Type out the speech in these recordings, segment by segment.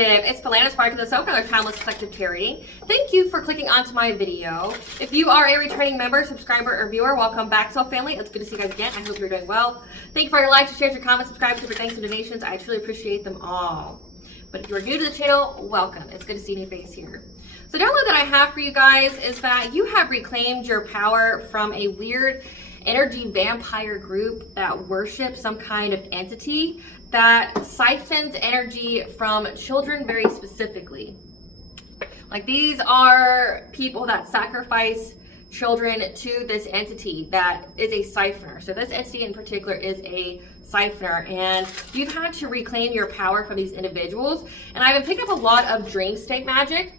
Collective, it's Aspiraltotheself, another timeless collective tarot reading. Thank you for clicking onto my video. If you are a returning member, subscriber, or viewer, welcome back, Soul Family. It's good to see you guys again. I hope you're doing well. Thank you for your likes, your shares, your comments, subscribes, super thanks, and donations. I truly appreciate them all. But if you are new to the channel, welcome. It's good to see a new face here. So the download that I have for you guys is that you have reclaimed your power from a weird energy vampire group that worships some kind of entity that siphons energy from children very specifically. Like, these are people that sacrifice children to this entity that is a siphoner. So this entity in particular is a siphoner, and you've had to reclaim your power from these individuals. And I've been picking up a lot of dream state magic,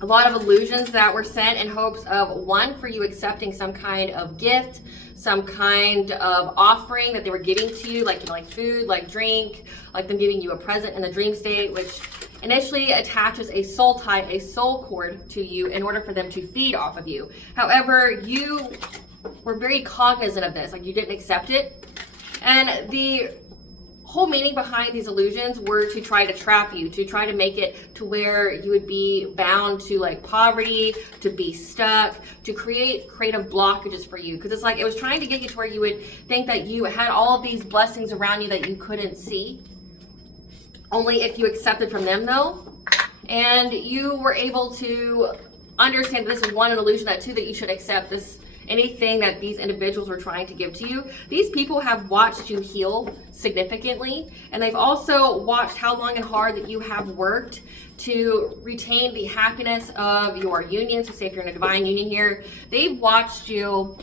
a lot of illusions that were sent in hopes of, one, for you accepting some kind of gift, some kind of offering that they were giving to you, like, you know, like food, like drink, like them giving you a present in the dream state, which initially attaches a soul tie, a soul cord to you in order for them to feed off of you. However, you were very cognizant of this, like you didn't accept it. And the whole meaning behind these illusions were to try to trap you, to try to make it to where you would be bound to like poverty, to be stuck, to create creative blockages for you. Because it's like it was trying to get you to where you would think that you had all of these blessings around you that you couldn't see, only if you accepted from them though. And you were able to understand this is one, an illusion, that two, that you should accept this anything that these individuals were trying to give to you. These people have watched you heal significantly, and they've also watched how long and hard that you have worked to retain the happiness of your union. So say if you're in a divine union here, they've watched you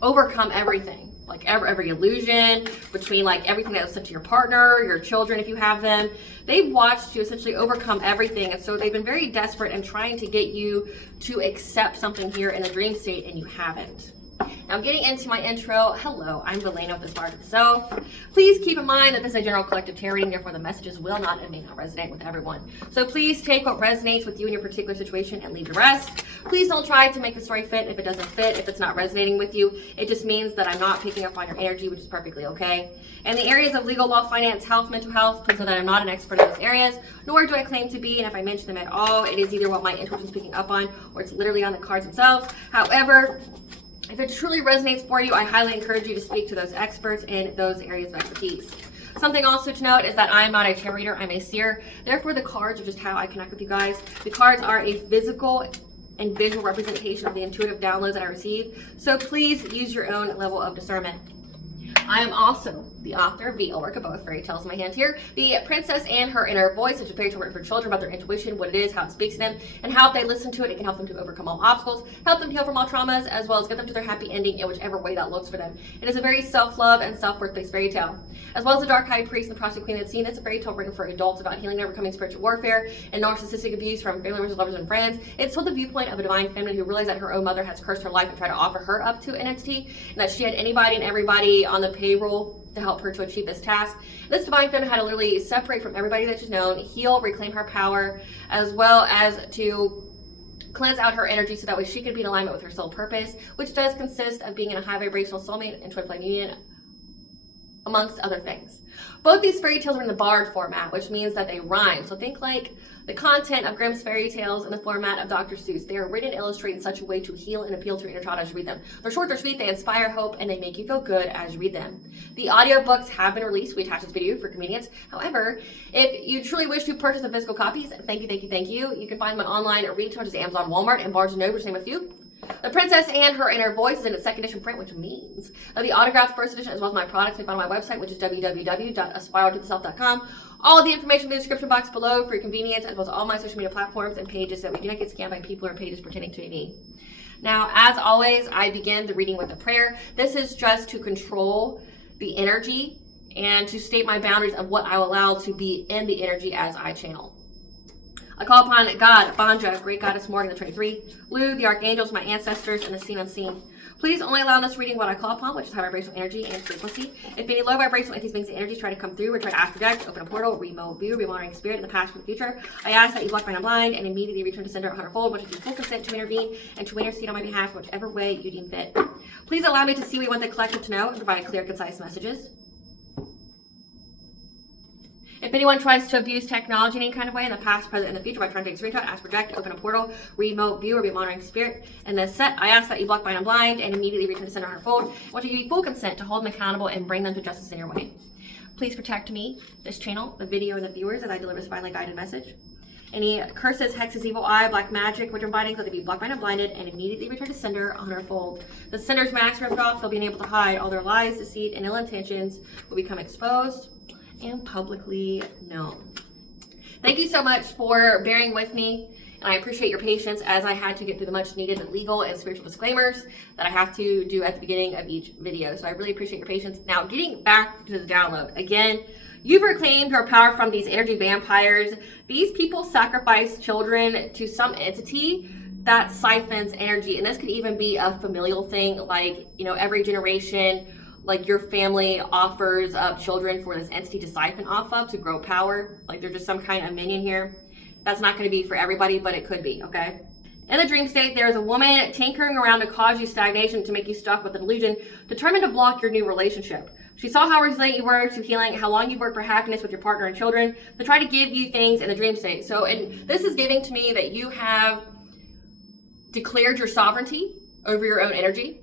overcome everything, like every illusion, between like everything that was sent to your partner, your children if you have them. They've watched you essentially overcome everything, and so they've been very desperate in trying to get you to accept something here in the dream state, and you haven't. Now, getting into my intro, hello, I'm Valena with Astrological. Please keep in mind that this is a general collective tarot reading, therefore the messages will not and may not resonate with everyone. So please take what resonates with you in your particular situation and leave the rest. Please don't try to make the story fit if it doesn't fit, if it's not resonating with you. It just means that I'm not picking up on your energy, which is perfectly okay. In the areas of legal, law, finance, health, mental health, please know that I'm not an expert in those areas, nor do I claim to be, and if I mention them at all, it is either what my intuition is picking up on or it's literally on the cards themselves. However, if it truly resonates for you, I highly encourage you to speak to those experts in those areas of expertise. Something also to note is that I'm not a tarot reader, I'm a seer. Therefore, the cards are just how I connect with you guys. The cards are a physical and visual representation of the intuitive downloads that I receive. So please use your own level of discernment. I am also the author of a work of both fairy tales in my hand here, The Princess and Her Inner Voice, which is a fairy tale written for children about their intuition, what it is, how it speaks to them, and how if they listen to it, it can help them to overcome all obstacles, help them heal from all traumas, as well as get them to their happy ending in whichever way that looks for them. It is a very self-love and self-worth-based fairy tale. As well as The Dark High Priest and the Prostitute Queen of the Scene, it's a fairy tale written for adults about healing and overcoming spiritual warfare and narcissistic abuse from family members, lovers, and friends. It's told the viewpoint of a divine feminine who realized that her own mother has cursed her life and tried to offer her up to an entity, and that she had anybody and everybody on the payroll to help her to achieve this task. This divine feminine had to literally separate from everybody that she's known, heal, reclaim her power, as well as to cleanse out her energy so that way she could be in alignment with her soul purpose, which does consist of being in a high vibrational soulmate and twin flame union, amongst other things. Both these fairy tales are in the bard format, which means that they rhyme. So think like the content of Grimm's fairy tales in the format of Dr. Seuss. They are written and illustrated in such a way to heal and appeal to your inner child as you read them. They're short, they're sweet, they inspire hope, and they make you feel good as you read them. The audiobooks have been released. We attach this video for convenience. However, if you truly wish to purchase the physical copies, thank you. You can find them online at retail, such as Amazon, Walmart, and Barnes & Noble, to name a few. The Princess and Her Inner Voice is in its second edition print, which means the autographed first edition, as well as my products, can be found on my website, which is www.aspiraltotheself.com. All of the information in the description box below for your convenience, as well as all my social media platforms and pages, so that we do not get scammed by people or pages pretending to be me. Now, as always, I begin the reading with a prayer. This is just to control the energy and to state my boundaries of what I will allow to be in the energy as I channel. I call upon God, Banja, Great Goddess Morgan, the 23, Lu, the Archangels, my ancestors, and the seen unseen. Please only allow in this reading what I call upon, which is high vibrational energy and frequency. If any low vibrational entities, beings, and energies try to come through or try to ask project, open a portal, remote view, remonitoring spirit in the past or the future, I ask that you block my blind and immediately return to sender a hundredfold, which is your full consent to intervene and to intercede on my behalf, whichever way you deem fit. Please allow me to see what you want the collective to know and provide clear, concise messages. If anyone tries to abuse technology in any kind of way in the past, present, and the future by trying to take a screenshot, ask, project, open a portal, remote view, or be a monitoring spirit in this set, I ask that you block, bind, and blind and immediately return to center on her fold. I want to give you full consent to hold them accountable and bring them to justice in your way. Please protect me, this channel, the video, and the viewers as I deliver this divinely guided message. Any curses, hexes, evil eye, black magic, witch bindings, let them be blocked, bind, and blinded, and immediately return to sender on her fold. The sender's mask ripped off, they'll be unable to hide. All their lies, deceit, and ill intentions will become exposed and publicly known. Thank you so much for bearing with me, and I appreciate your patience as I had to get through the much needed legal and spiritual disclaimers that I have to do at the beginning of each video. So I really appreciate your patience. Now, getting back to the download. Again, you've reclaimed your power from these energy vampires. These people sacrifice children to some entity that siphons energy. And this could even be a familial thing, like, you know, every generation, like your family offers up children for this entity to siphon off of to grow power. Like there's just some kind of minion here. That's not going to be for everybody, but it could be, okay? In the dream state, there is a woman tinkering around to cause you stagnation, to make you stuck with an illusion, determined to block your new relationship. She saw how resilient you were to healing, how long you've worked for happiness with your partner and children, to try to give you things in the dream state. So, and this is giving to me that you have declared your sovereignty over your own energy.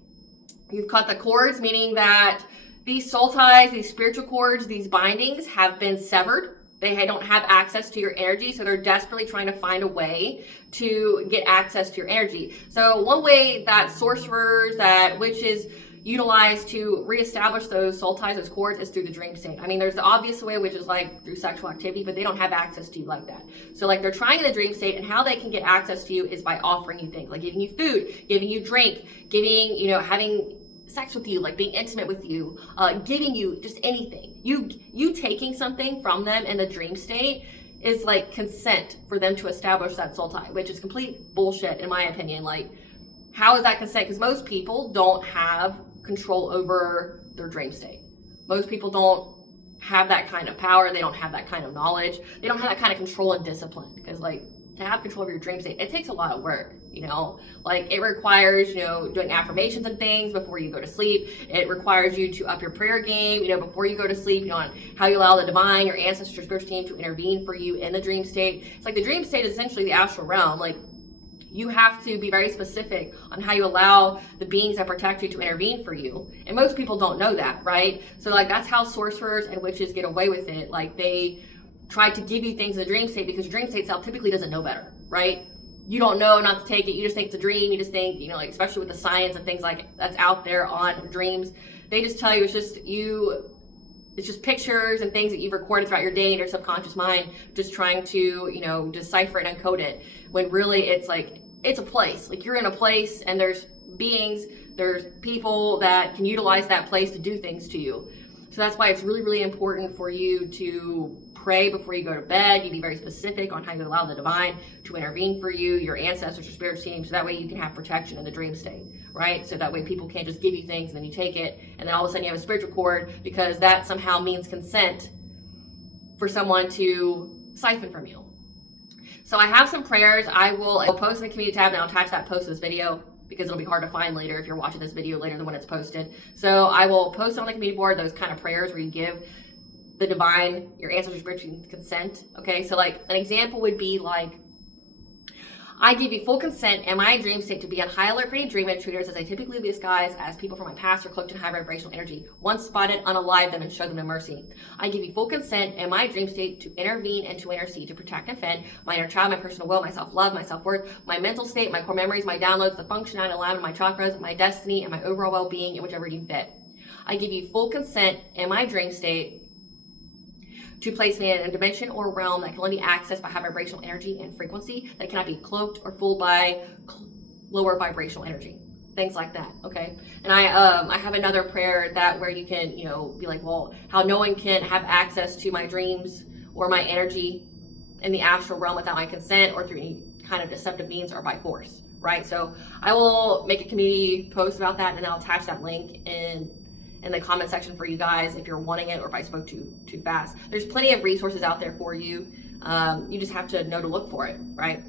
You've cut the cords, meaning that these soul ties, these spiritual cords, these bindings have been severed. They don't have access to your energy, so they're desperately trying to find a way to get access to your energy. So one way that sorcerers, that witches utilize to reestablish those soul ties, those cords, is through the dream state. I mean, there's the obvious way, which is like through sexual activity, but they don't have access to you like that. So like they're trying in the dream state, and how they can get access to you is by offering you things, like giving you food, giving you drink, giving, you know, having sex with you, like being intimate with you, giving you just anything. You taking something from them in the dream state is like consent for them to establish that soul tie, which is complete bullshit in my opinion. Like, how is that consent? Because most people don't have control over their dream state. Most people don't have that kind of power. They don't have that kind of knowledge. They don't have that kind of control and discipline, because like to have control of your dream state, it takes a lot of work, you know, like it requires, you know, doing affirmations and things before you go to sleep. It requires you to up your prayer game, you know, before you go to sleep, you know, on how you allow the divine, your ancestors, your spiritual team to intervene for you in the dream state. It's like the dream state is essentially the astral realm. Like, you have to be very specific on how you allow the beings that protect you to intervene for you. And most people don't know that, right? So like that's how sorcerers and witches get away with it. Like they try to give you things in the dream state because your dream state self typically doesn't know better, right? You don't know not to take it. You just think it's a dream. You just think, you know, like especially with the science and things like that's out there on dreams, they just tell you it's just pictures and things that you've recorded throughout your day in your subconscious mind, just trying to, you know, decipher it and encode it, when really it's like, it's a place. Like you're in a place and there's beings, there's people that can utilize that place to do things to you. So that's why it's really, really important for you to pray before you go to bed. You be very specific on how you allow the divine to intervene for you, your ancestors, your spirit team, so that way you can have protection in the dream state, right? So that way people can't just give you things and then you take it and then all of a sudden you have a spiritual cord, because that somehow means consent for someone to siphon from you. So I have some prayers. I will post in the community tab, and I'll attach that post to this video because it'll be hard to find later if you're watching this video later than when it's posted. So I will post on the community board those kind of prayers where you give the divine, your ancestors, spiritual consent. Okay, so like an example would be like, I give you full consent in my dream state to be on high alert for any dream intruders, as I typically disguise as people from my past or cloaked in high vibrational energy. Once spotted, unalive them and show them no mercy. I give you full consent in my dream state to intervene and to intercede, to protect and defend my inner child, my personal will, my self-love, my self-worth, my mental state, my core memories, my downloads, the functionality and alignment of my chakras, my destiny, and my overall well-being in whichever you fit. I give you full consent in my dream state to place me in a dimension or realm that can only be accessed by high vibrational energy and frequency, that cannot be cloaked or fooled by lower vibrational energy. Things like that, okay? And I have another prayer that where you can, you know, be like, well, how no one can have access to my dreams or my energy in the astral realm without my consent or through any kind of deceptive means or by force, right? So I will make a community post about that, and then I'll attach that link in the comment section for you guys if you're wanting it, or if I spoke too fast. There's plenty of resources out there for you. You just have to know to look for it, right?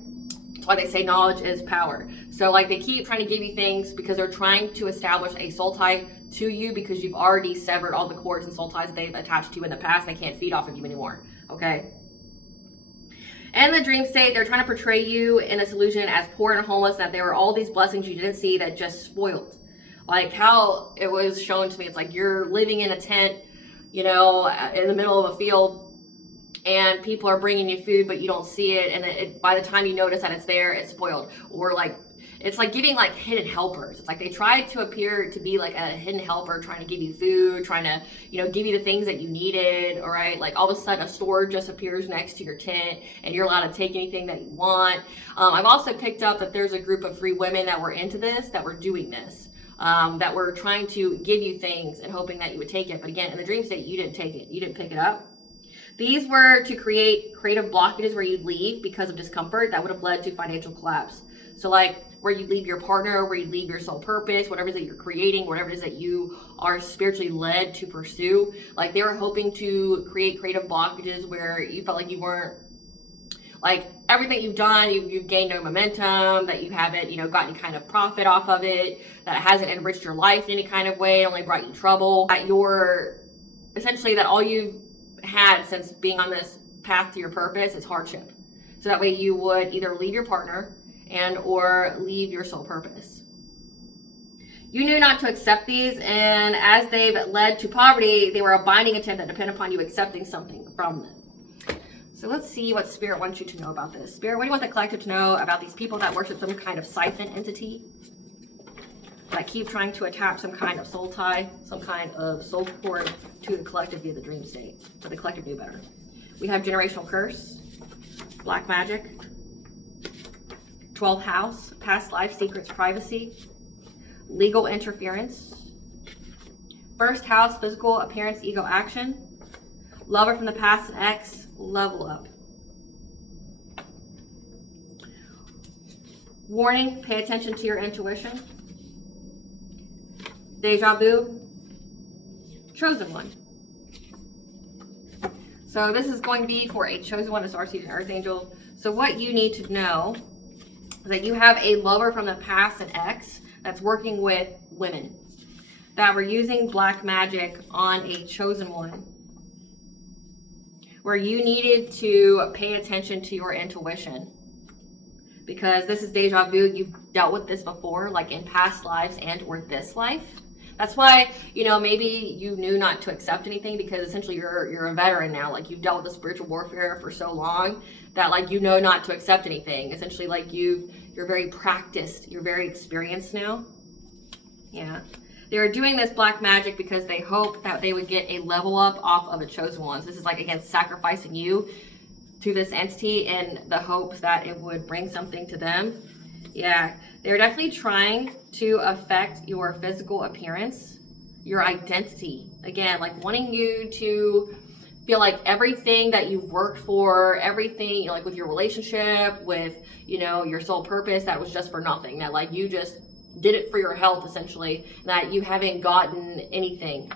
That's why they say knowledge is power. So like they keep trying to give you things because they're trying to establish a soul tie to you, because you've already severed all the cords and soul ties that they've attached to you in the past, and they can't feed off of you anymore. okay? And the dream state, they're trying to portray you in this illusion as poor and homeless, that there were all these blessings you didn't see that just spoiled. Like how it was shown to me, it's like you're living in a tent, you know, in the middle of a field, and people are bringing you food, but you don't see it, and by the time you notice that it's there, it's spoiled. Or like, it's like giving like hidden helpers. It's like they try to appear to be like a hidden helper, trying to give you food, trying to, you know, give you the things that you needed, all right? Like all of a sudden a store just appears next to your tent and you're allowed to take anything that you want. I've also picked up that there's a group of 3 women that were into this, that were doing this, that were trying to give you things and hoping that you would take it. But again, in the dream state, you didn't take it. You didn't pick it up. These were to create creative blockages where you'd leave because of discomfort that would have led to financial collapse. So like where you leave your partner, where you leave your soul purpose, whatever it is that you're creating, whatever it is that you are spiritually led to pursue. Like they were hoping to create creative blockages where you felt like you weren't, like everything you've done, you've gained no momentum, that you haven't, you know, got any kind of profit off of it, that it hasn't enriched your life in any kind of way, only brought you trouble, that you're essentially, that all you've had since being on this path to your purpose is hardship. So that way you would either leave your partner and or leave your soul purpose. You knew not to accept these, and as they've led to poverty, they were a binding intent that depended upon you accepting something from them. So let's see what Spirit wants you to know about this. Spirit, what do you want the collective to know about these people that worship some kind of siphon entity, that keep trying to attach some kind of soul tie, some kind of soul cord to the collective via the dream state, so the collective knew better? We have generational curse, black magic, 12th house, past life secrets, privacy, legal interference, 1st house, physical appearance, ego action, lover from the past and ex, level up. Warning, pay attention to your intuition. Deja vu, chosen one. So this is going to be for a chosen one, a star seed, an earth angel. So what you need to know is that you have a lover from the past, an ex, that's working with women that were using black magic on a chosen one, where you needed to pay attention to your intuition, because this is deja vu. You've dealt with this before, like in past lives and or this life. That's why, you know, maybe you knew not to accept anything, because essentially you're a veteran now. Like you've dealt with the spiritual warfare for so long that like you know not to accept anything. Essentially, like you're very practiced, you're very experienced now. Yeah. They were doing this black magic because they hoped that they would get a level up off of a chosen one. So this is like, again, sacrificing you to this entity in the hopes that it would bring something to them. Yeah, they're definitely trying to affect your physical appearance, your identity. Again, like wanting you to feel like everything that you've worked for, everything, you know, like with your relationship, with, you know, your soul purpose, that was just for nothing. That like you just did it for your health, essentially, that you haven't gotten anything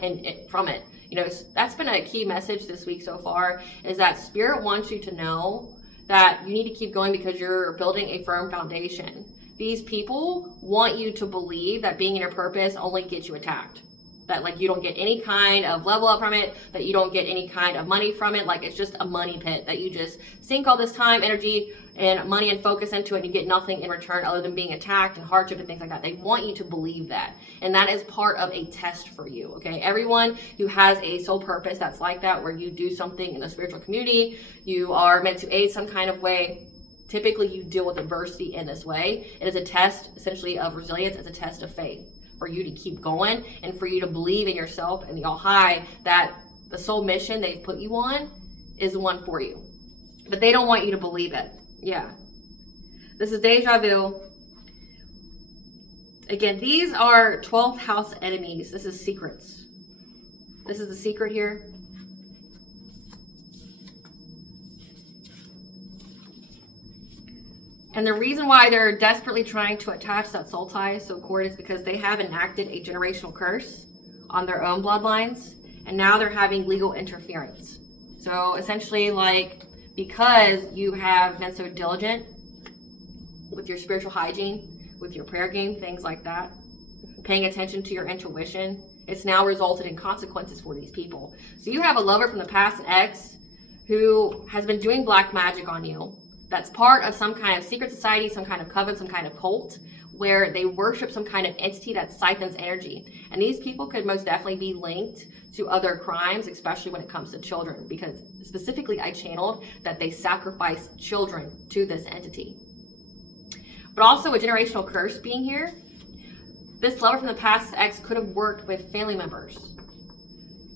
from it. You know, that's been a key message this week so far, is that Spirit wants you to know that you need to keep going because you're building a firm foundation. These people want you to believe that being in your purpose only gets you attacked. That like you don't get any kind of level up from it, that you don't get any kind of money from it, like it's just a money pit that you just sink all this time, energy, and money and focus into it, and you get nothing in return other than being attacked and hardship and things like that. They want you to believe that, and that is part of a test for you, okay? Everyone who has a soul purpose that's like that, where you do something in the spiritual community, you are meant to aid some kind of way, typically you deal with adversity in this way. It is a test, essentially, of resilience. It's a test of faith, for you to keep going and for you to believe in yourself and the All High, that the soul mission they've put you on is the one for you. But they don't want you to believe it. Yeah. This is deja vu. Again, these are 12th house enemies. This is secrets. This is the secret here. And the reason why they're desperately trying to attach that soul tie, so cord, is because they have enacted a generational curse on their own bloodlines, and now they're having legal interference. So essentially, like, because you have been so diligent with your spiritual hygiene, with your prayer game, things like that, paying attention to your intuition, it's now resulted in consequences for these people. So you have a lover from the past, an ex, who has been doing black magic on you, that's part of some kind of secret society, some kind of coven, some kind of cult, where they worship some kind of entity that siphons energy. And these people could most definitely be linked to other crimes, especially when it comes to children, because specifically I channeled that they sacrifice children to this entity. But also a generational curse being here, this lover from the past ex could have worked with family members,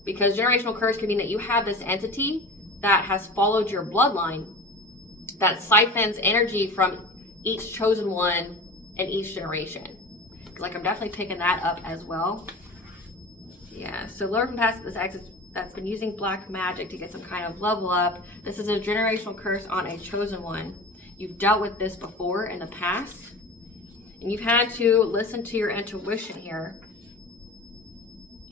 because generational curse could mean that you have this entity that has followed your bloodline that siphons energy from each chosen one in each generation. Like, I'm definitely picking that up as well. Yeah, so lower from past, this ex that's been using black magic to get some kind of level up. This is a generational curse on a chosen one. You've dealt with this before in the past, and you've had to listen to your intuition here,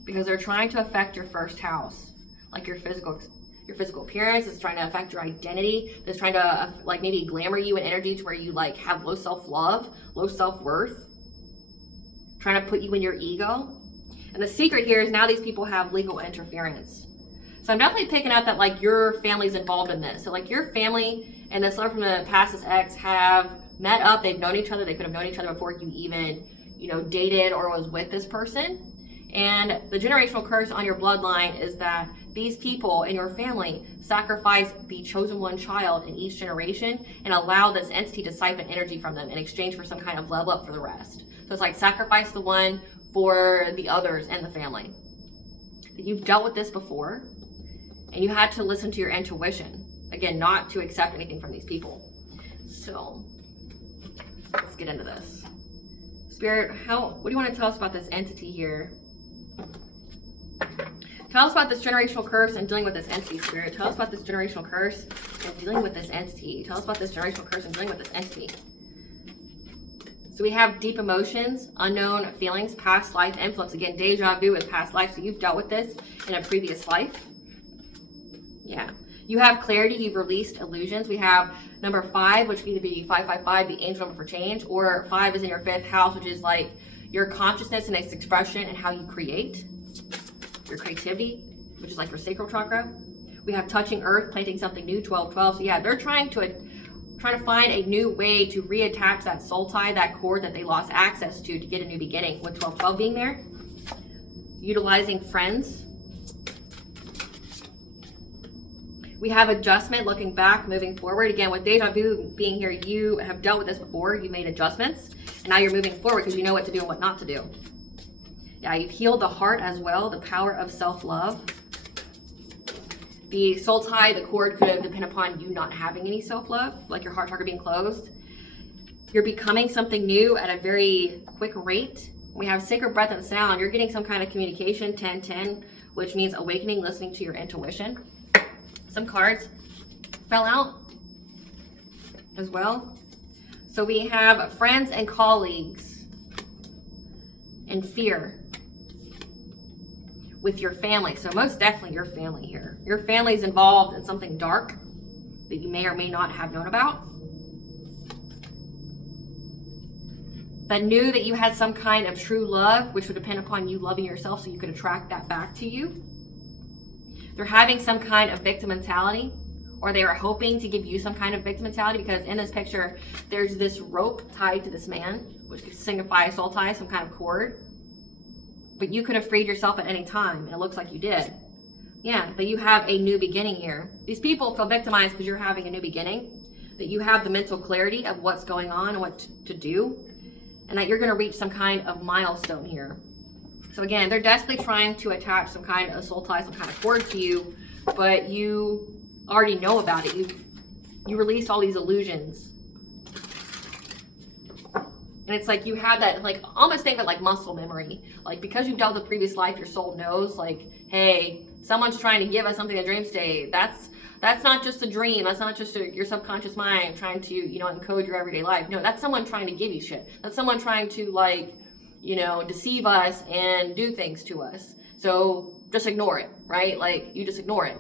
because they're trying to affect your first house, like your physical appearance. It's trying to affect your identity. It's trying to like maybe glamour you in energy to where you like have low self-love, low self-worth, trying to put you in your ego. And the secret here is now these people have legal interference. So I'm definitely picking up that like your family's involved in this. So like your family and this lover from the past, this ex, have met up. They've known each other. They could have known each other before you even, dated or was with this person. And the generational curse on your bloodline is that these people in your family sacrifice the chosen one child in each generation and allow this entity to siphon energy from them in exchange for some kind of level up for the rest. So it's like sacrifice the one for the others in the family. You've dealt with this before, and you had to listen to your intuition. Again, not to accept anything from these people. So let's get into this. Spirit, what do you want to tell us about this entity here? Tell us about this generational curse and dealing with this entity, Spirit. Tell us about this generational curse and dealing with this entity. Tell us about this generational curse and dealing with this entity. So we have deep emotions, unknown feelings, past life influence. Again, deja vu with past life. So you've dealt with this in a previous life. Yeah. You have clarity. You've released illusions. We have number 5, which could either be 555, the angel number for change, or 5 is in your 5th house, which is like your consciousness and its expression and how you create. Your creativity, which is like your sacral chakra. We have touching earth, planting something new, 1212. So yeah, they're trying to find a new way to reattach that soul tie, that cord that they lost access to get a new beginning, with 1212 being there. Utilizing friends. We have adjustment, looking back, moving forward. Again, with deja vu being here, you have dealt with this before. You made adjustments, and now you're moving forward because you know what to do and what not to do. Yeah, you've healed the heart as well, the power of self-love. The soul tie, the cord could have depended upon you not having any self-love, like your heart chakra being closed. You're becoming something new at a very quick rate. We have sacred breath and sound. You're getting some kind of communication, 1010, which means awakening, listening to your intuition. Some cards fell out as well. So we have friends and colleagues and fear with your family. So most definitely your family here. Your family's involved in something dark that you may or may not have known about. That knew that you had some kind of true love, which would depend upon you loving yourself so you could attract that back to you. They're having some kind of victim mentality, or they are hoping to give you some kind of victim mentality, because in this picture, there's this rope tied to this man, which could signify a soul tie, some kind of cord. But you could have freed yourself at any time, and it looks like you did. Yeah, but you have a new beginning here. These people feel victimized because you're having a new beginning, that you have the mental clarity of what's going on and what to do, and that you're going to reach some kind of milestone here. So again, they're desperately trying to attach some kind of soul tie, some kind of cord to you, but you already know about it. You released all these illusions. And it's like you have that, like, almost think of it like muscle memory. Like, because you've dealt with the previous life, your soul knows, like, hey, someone's trying to give us something in a dream state. That's not just a dream. That's not just your subconscious mind trying to, encode your everyday life. No, that's someone trying to give you shit. That's someone trying to, like, deceive us and do things to us. So just ignore it, right? Like, you just ignore it.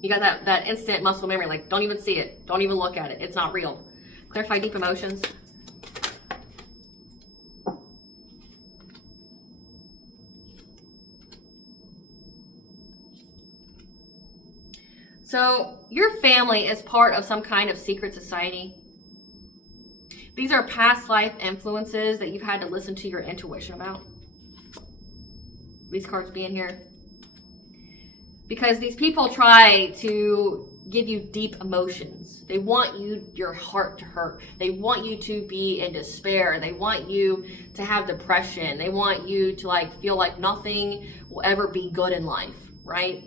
You got that instant muscle memory, like, don't even see it. Don't even look at it. It's not real. Clarify deep emotions. So your family is part of some kind of secret society. These are past life influences that you've had to listen to your intuition about. These cards being here. Because these people try to give you deep emotions. They want your heart to hurt. They want you to be in despair. They want you to have depression. They want you to like feel like nothing will ever be good in life, right?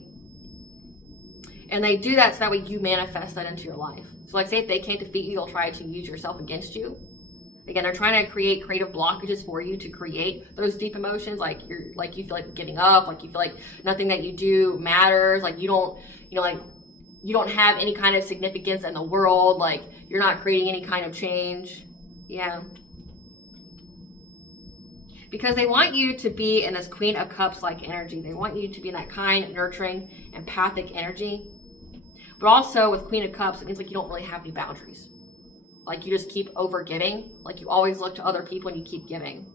And they do that so that way you manifest that into your life. So like say if they can't defeat you, they'll try to use yourself against you. Again, they're trying to create creative blockages for you to create those deep emotions, like you feel like giving up, like you feel like nothing that you do matters, like you don't have any kind of significance in the world, like you're not creating any kind of change. Yeah. Because they want you to be in this Queen of Cups like energy. They want you to be in that kind, nurturing, empathic energy. But also with Queen of Cups, it means like you don't really have any boundaries. Like you just keep over giving. Like you always look to other people and you keep giving.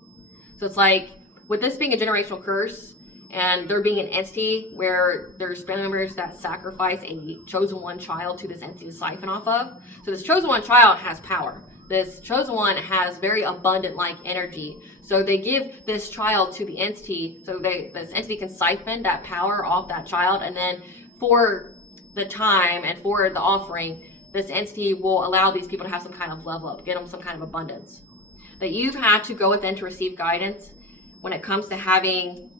So it's like, with this being a generational curse and there being an entity where there's family members that sacrifice a chosen one child to this entity to siphon off of. So this chosen one child has power. This chosen one has very abundant like energy. So they give this child to the entity so this entity can siphon that power off that child. And then for the time and for the offering, this entity will allow these people to have some kind of level up, get them some kind of abundance. That you've had to go within to receive guidance when it comes to having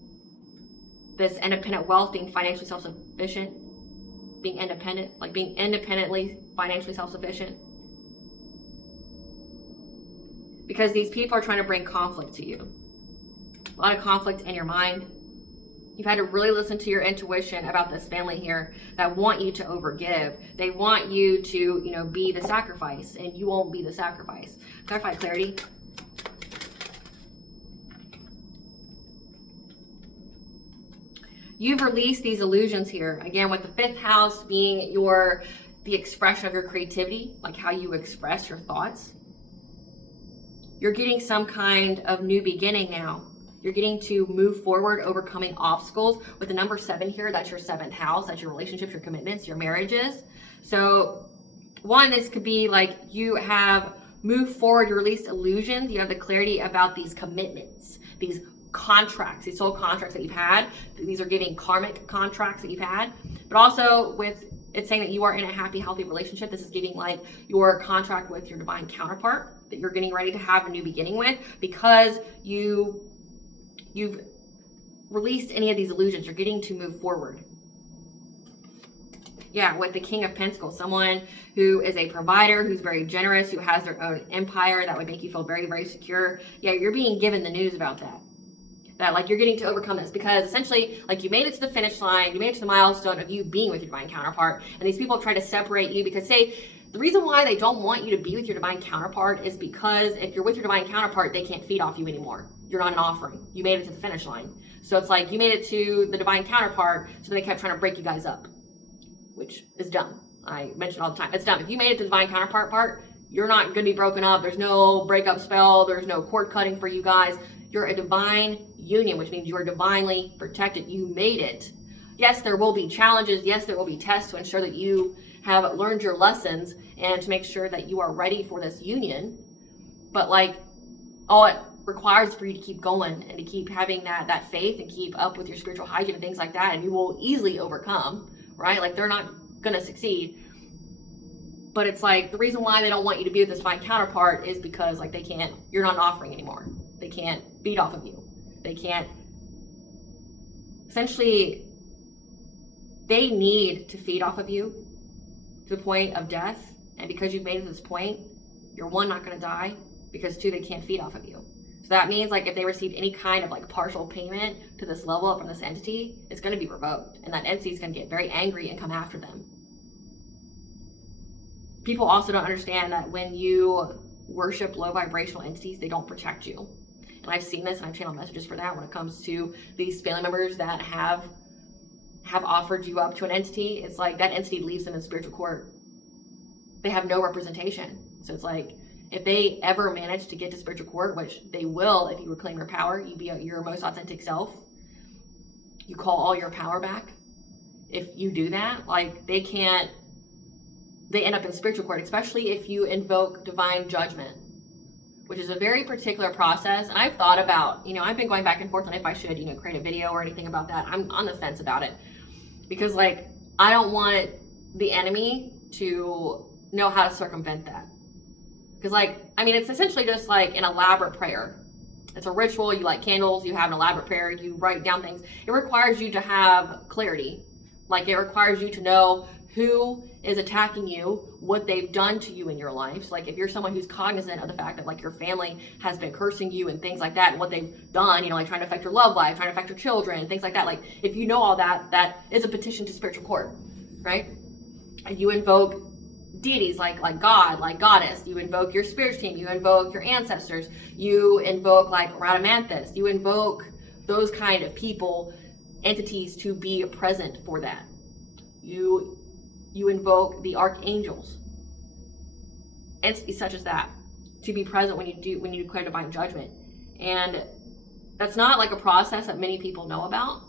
this independent wealth, being financially self-sufficient, being independent, like being independently financially self-sufficient. Because these people are trying to bring conflict to you. A lot of conflict in your mind. You've had to really listen to your intuition about this family here that want you to overgive. They want you to, be the sacrifice, and you won't be the sacrifice. Clarify clarity. You've released these illusions here. Again, with the 5th house being the expression of your creativity, like how you express your thoughts. You're getting some kind of new beginning now. You're getting to move forward, overcoming obstacles. With the number 7 here, that's your 7th house. That's your relationships, your commitments, your marriages. So one, this could be like you have moved forward, you released illusions. You have the clarity about these commitments, these contracts, these soul contracts that you've had. These are giving karmic contracts that you've had. But also with it's saying that you are in a happy, healthy relationship. This is giving like your contract with your divine counterpart that you're getting ready to have a new beginning with, because you've released any of these illusions. You're getting to move forward. Yeah, with the King of Pentacles, someone who is a provider, who's very generous, who has their own empire, that would make you feel very, very secure. Yeah, you're being given the news about that. That like you're getting to overcome this, because essentially like you made it to the finish line, you made it to the milestone of you being with your divine counterpart, and these people try to separate you because the reason why they don't want you to be with your divine counterpart is because if you're with your divine counterpart, they can't feed off you anymore. You're not an offering. You made it to the finish line. So it's like you made it to the divine counterpart, so they kept trying to break you guys up, which is dumb. I mention all the time. It's dumb. If you made it to the divine counterpart part, you're not going to be broken up. There's no breakup spell. There's no cord cutting for you guys. You're a divine union, which means you are divinely protected. You made it. Yes, there will be challenges. Yes, there will be tests to ensure that you have learned your lessons and to make sure that you are ready for this union. But like all it requires for you to keep going and to keep having that faith and keep up with your spiritual hygiene and things like that, and you will easily overcome, right? Like they're not going to succeed. But it's like the reason why they don't want you to be with this divine counterpart is because like you're not an offering anymore. They can't feed off of you. They can't, essentially, they need to feed off of you to the point of death. And because you've made it to this point, you're one, not going to die, because two, they can't feed off of you. So that means like if they received any kind of like partial payment to this level from this entity, it's going to be revoked. And that entity is going to get very angry and come after them. People also don't understand that when you worship low vibrational entities, they don't protect you. And I've seen this and I've channeled messages for that when it comes to these family members that have offered you up to an entity. It's like that entity leaves them in spiritual court. They have no representation. So it's like if they ever manage to get to spiritual court, which they will if you reclaim your power, you be your most authentic self, you call all your power back, if you do that, like they end up in spiritual court, especially if you invoke divine judgment, which is a very particular process. And I've thought about, I've been going back and forth on if I should, create a video or anything about that. I'm on the fence about it because like, I don't want the enemy to know how to circumvent that. Because it's essentially just like an elaborate prayer. It's a ritual. You light candles, you have an elaborate prayer, you write down things. It requires you to have clarity. Like it requires you to know who is attacking you, what they've done to you in your life. So like if you're someone who's cognizant of the fact that like your family has been cursing you and things like that, and what they've done, like trying to affect your love life, trying to affect your children, things like that. Like if you know all that, that is a petition to spiritual court, right? And you invoke deities like God, like Goddess. You invoke your spirit team. You invoke your ancestors. You invoke like Radamanthus. You invoke those kind of people, entities to be present for that. You invoke the archangels, entities such as that, to be present when you declare divine judgment. And that's not like a process that many people know about.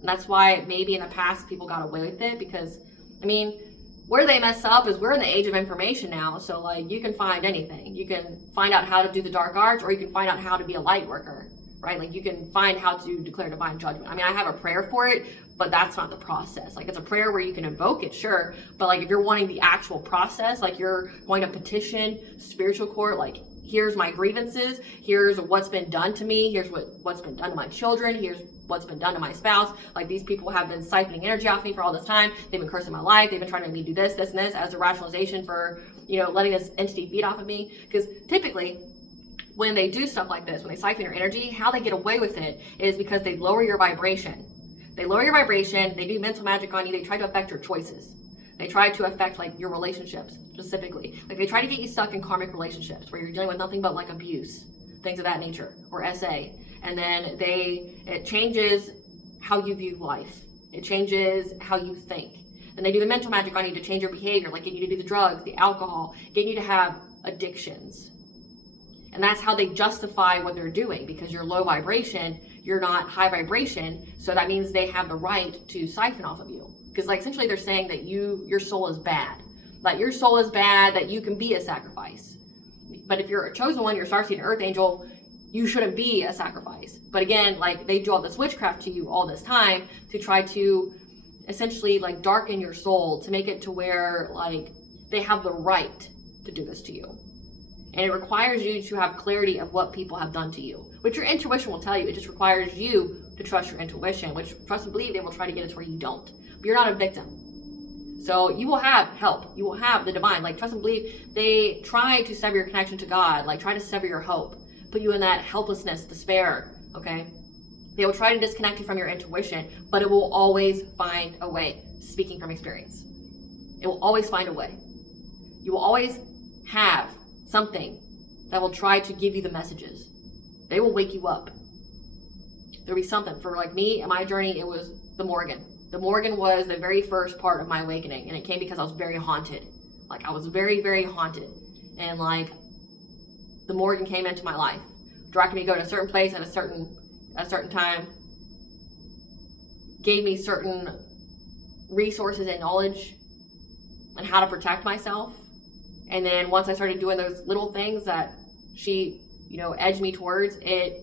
And that's why maybe in the past people got away with it, because where they mess up is we're in the age of information now. So like you can find anything. You can find out how to do the dark arts, or you can find out how to be a light worker, right? Like you can find how to declare divine judgment. I have a prayer for it, but that's not the process. Like it's a prayer where you can invoke it, sure. But like if you're wanting the actual process, like you're going to petition spiritual court, like here's my grievances, here's what's been done to me, here's what's been done to my children, here's what's been done to my spouse. Like these people have been siphoning energy off me for all this time. They've been cursing my life. They've been trying to make me do this, this, and this as a rationalization for, letting this entity feed off of me. Because typically when they do stuff like this, when they siphon your energy, how they get away with it is because they lower your vibration. They lower your vibration. They do mental magic on you. They try to affect your choices. They try to affect like your relationships specifically. Like they try to get you stuck in karmic relationships where you're dealing with nothing but like abuse, things of that nature, or SA. And then it changes how you view life. It changes how you think. And they do the mental magic on you to change your behavior, like getting you to do the drugs, the alcohol, getting you to have addictions. And that's how they justify what they're doing, because you're low vibration, you're not high vibration. So that means they have the right to siphon off of you. Because like essentially they're saying that your soul is bad. That your soul is bad, that you can be a sacrifice. But if you're a chosen one, you're a starseed, an earth angel, you shouldn't be a sacrifice. But again, like they do all this witchcraft to you all this time to try to essentially like darken your soul, to make it to where like they have the right to do this to you. And it requires you to have clarity of what people have done to you, which your intuition will tell you. It just requires you to trust your intuition, which trust and believe they will try to get it to where you don't. But you're not a victim. So you will have help. You will have the divine. Like trust and believe, they try to sever your connection to God, like try to sever your hope, put you in that helplessness, despair, okay? They will try to disconnect you from your intuition, but it will always find a way, speaking from experience. It will always find a way. You will always have something that will try to give you the messages. They will wake you up. There'll be something. For like me and my journey, it was the Morgan. The Morgan was the very first part of my awakening, and it came because I was very haunted. Like I was very, very haunted. And like the Morgan came into my life, directed me to go to a certain place at a certain time, gave me certain resources and knowledge on how to protect myself. And then once I started doing those little things that she, edged me towards, it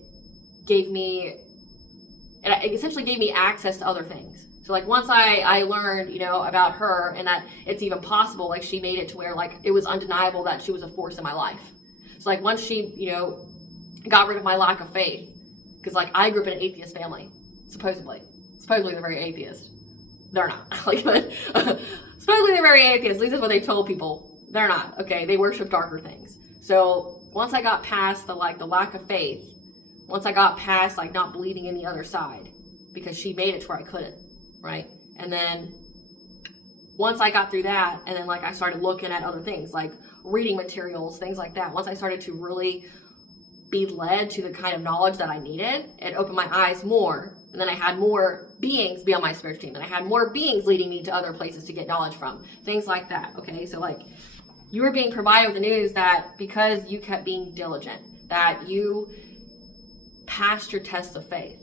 essentially gave me access to other things. So like once I learned, about her and that it's even possible, like she made it to where like it was undeniable that she was a force in my life. So like once she, got rid of my lack of faith, because like I grew up in an atheist family, supposedly they're very atheist. They're not. Supposedly they're very atheist. At least that's what they told people. They're not. Okay, they worship darker things. So once I got past the lack of faith, once I got past like not believing in the other side, because she made it to where I couldn't, right? And then once I got through that, and then like I started looking at other things like reading materials, things like that. Once I started to really be led to the kind of knowledge that I needed, it opened my eyes more. And then I had more beings be on my spiritual team. And I had more beings leading me to other places to get knowledge from. Things like that, okay? So like you were being provided with the news that because you kept being diligent, that you passed your test of faith,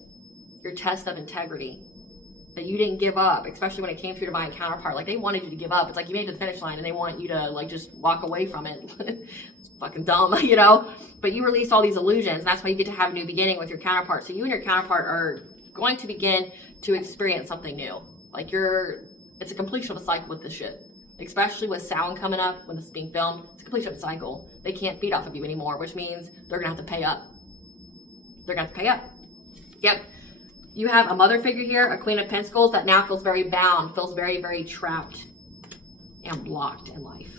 your test of integrity, that you didn't give up, especially when it came to your divine counterpart. Like, they wanted you to give up. It's like you made it to the finish line and they want you to like just walk away from it. It's fucking dumb, you know? But you released all these illusions. That's why you get to have a new beginning with your counterpart. So you and your counterpart are going to begin to experience something new. Like, it's a completion of a cycle with this shit. Especially with sound coming up when this is being filmed. It's a completion of a cycle. They can't feed off of you anymore, which means they're gonna have to pay up. They're gonna have to pay up. Yep. You have a mother figure here, a Queen of Pentacles, that now feels very bound, feels very, very trapped and blocked in life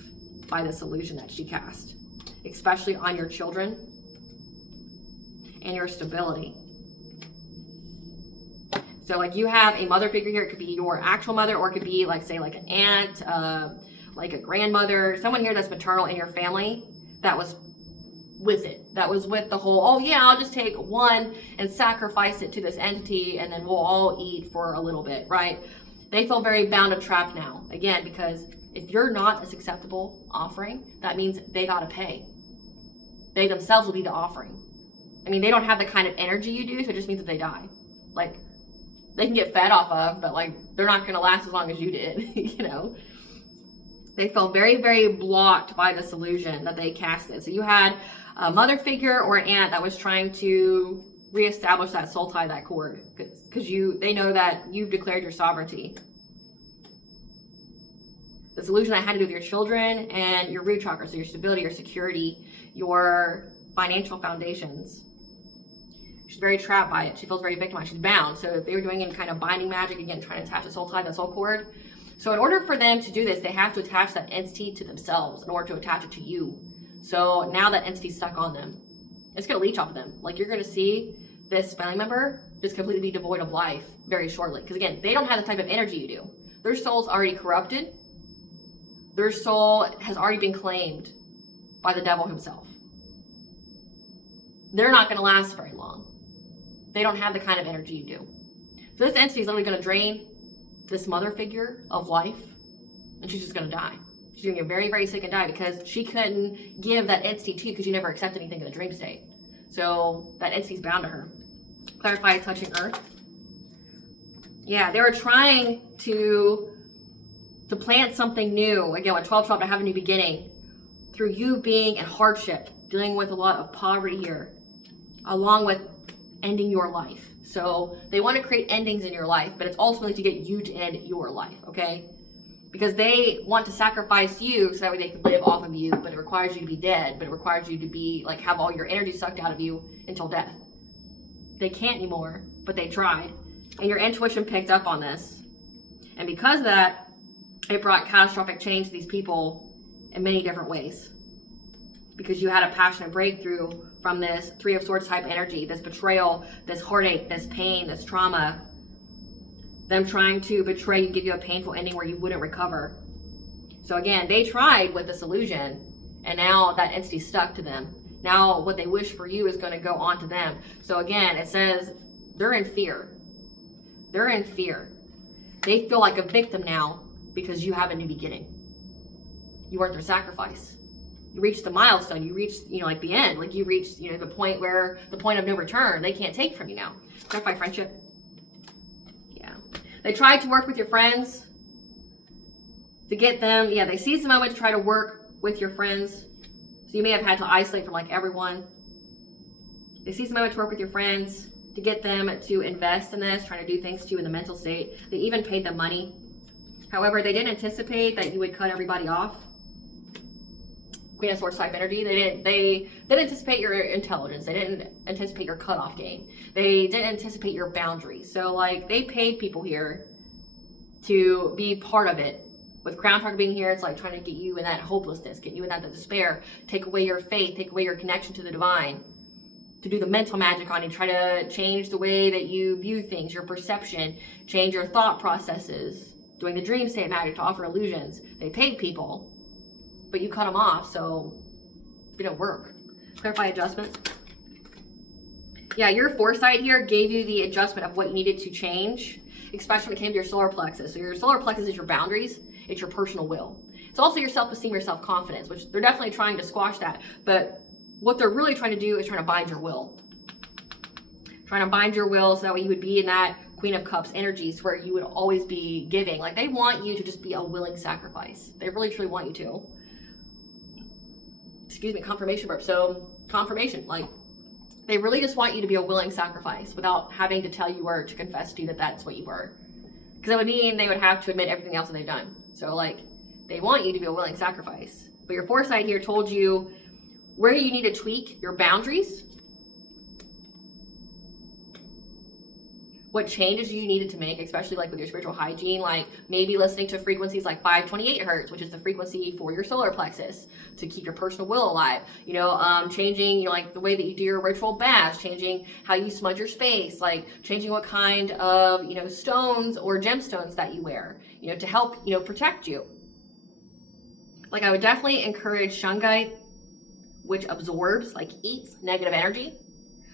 by this illusion that she cast, especially on your children and your stability. So like, you have a mother figure here. It could be your actual mother, or it could be like, say, like an aunt, like a grandmother, someone here that's maternal in your family that was with it, that was with the whole, oh yeah, I'll just take one and sacrifice it to this entity and then we'll all eat for a little bit, right? They feel very bound and trapped now, again, because if you're not a acceptable offering, that means they gotta pay. They themselves will be the offering. I mean, they don't have the kind of energy you do, so it just means that they die. Like, they can get fed off of, but like, they're not gonna last as long as you did, you know? They felt very, very blocked by this illusion that they casted. So you had a mother figure or an aunt that was trying to reestablish that soul tie, that cord, because they know that you've declared your sovereignty. This illusion that had to do with your children and your root chakra, so your stability, your security, your financial foundations. She's very trapped by it. She feels very victimized. She's bound. So if they were doing any kind of binding magic, again, trying to attach the soul tie, that soul cord. So in order for them to do this, they have to attach that entity to themselves in order to attach it to you. So now that entity's stuck on them. It's going to leech off of them. Like, you're going to see this family member just completely be devoid of life very shortly. Because again, they don't have the type of energy you do. Their soul's already corrupted. Their soul has already been claimed by the devil himself. They're not going to last very long. They don't have the kind of energy you do. So this entity is literally going to drain this mother figure of life, and she's just going to die. She's going to get very, very sick and die because she couldn't give that entity to you because you never accept anything in the dream state. So that entity's bound to her. Clarify touching earth. Yeah, they were trying to plant something new. Again, with 12-12, to have a new beginning through you being in hardship, dealing with a lot of poverty here, along with ending your life. So they want to create endings in your life, but it's ultimately to get you to end your life, okay? Because they want to sacrifice you so that way they can live off of you, but it requires you to be dead, but it requires you to be, like, have all your energy sucked out of you until death. They can't anymore, but they tried. And your intuition picked up on this. And because of that, it brought catastrophic change to these people in many different ways. Because you had a passionate breakthrough from this Three of Swords type energy, this betrayal, this heartache, this pain, this trauma. Them trying to betray you, give you a painful ending where you wouldn't recover. So again, they tried with this illusion, and now that entity's stuck to them. Now what they wish for you is going to go on to them. So again, it says they're in fear. They're in fear. They feel like a victim now because you have a new beginning. You weren't their sacrifice. You reached the milestone. You reached, like the end. Like you reached, the point of no return. They can't take from you now. Clarify friendship. Yeah. They tried to work with your friends to get them. Yeah, they seized the moment to try to work with your friends. So you may have had to isolate from everyone. They seized the moment to work with your friends to get them to invest in this, trying to do things to you in the mental state. They even paid them money. However, they didn't anticipate that you would cut everybody off. Queen of Swords type energy. They didn't anticipate your intelligence. They didn't anticipate your cutoff game. They didn't anticipate your boundaries. So they paid people here to be part of it. With Crown Chakra being here, it's like trying to get you in that hopelessness, get you in that despair, take away your faith, take away your connection to the divine, to do the mental magic on you, try to change the way that you view things, your perception, change your thought processes, doing the dream state magic to offer illusions. They paid people, but you cut them off, so it didn't work. Clarify adjustment. Yeah, your foresight here gave you the adjustment of what you needed to change, especially when it came to your solar plexus. So your solar plexus is your boundaries. It's your personal will. It's also your self-esteem, your self-confidence, which they're definitely trying to squash that. But what they're really trying to do is trying to bind your will. Trying to bind your will so that way you would be in that Queen of Cups energies where you would always be giving. Like, they want you to just be a willing sacrifice. They really truly want you to. Excuse me, confirmation burp. So confirmation, like, they really just want you to be a willing sacrifice without having to tell you or to confess to you that that's what you were. Because it would mean they would have to admit everything else that they've done. So, like, they want you to be a willing sacrifice. But your foresight here told you where you need to tweak your boundaries, what changes you needed to make, especially like with your spiritual hygiene, like maybe listening to frequencies like 528 hertz, which is the frequency for your solar plexus to keep your personal will alive. You know, changing, you know, like the way that you do your ritual baths, changing how you smudge your space, like changing what kind of, you know, stones or gemstones that you wear, you know, to help, you know, protect you. Like, I would definitely encourage Shungite, which absorbs, like eats negative energy.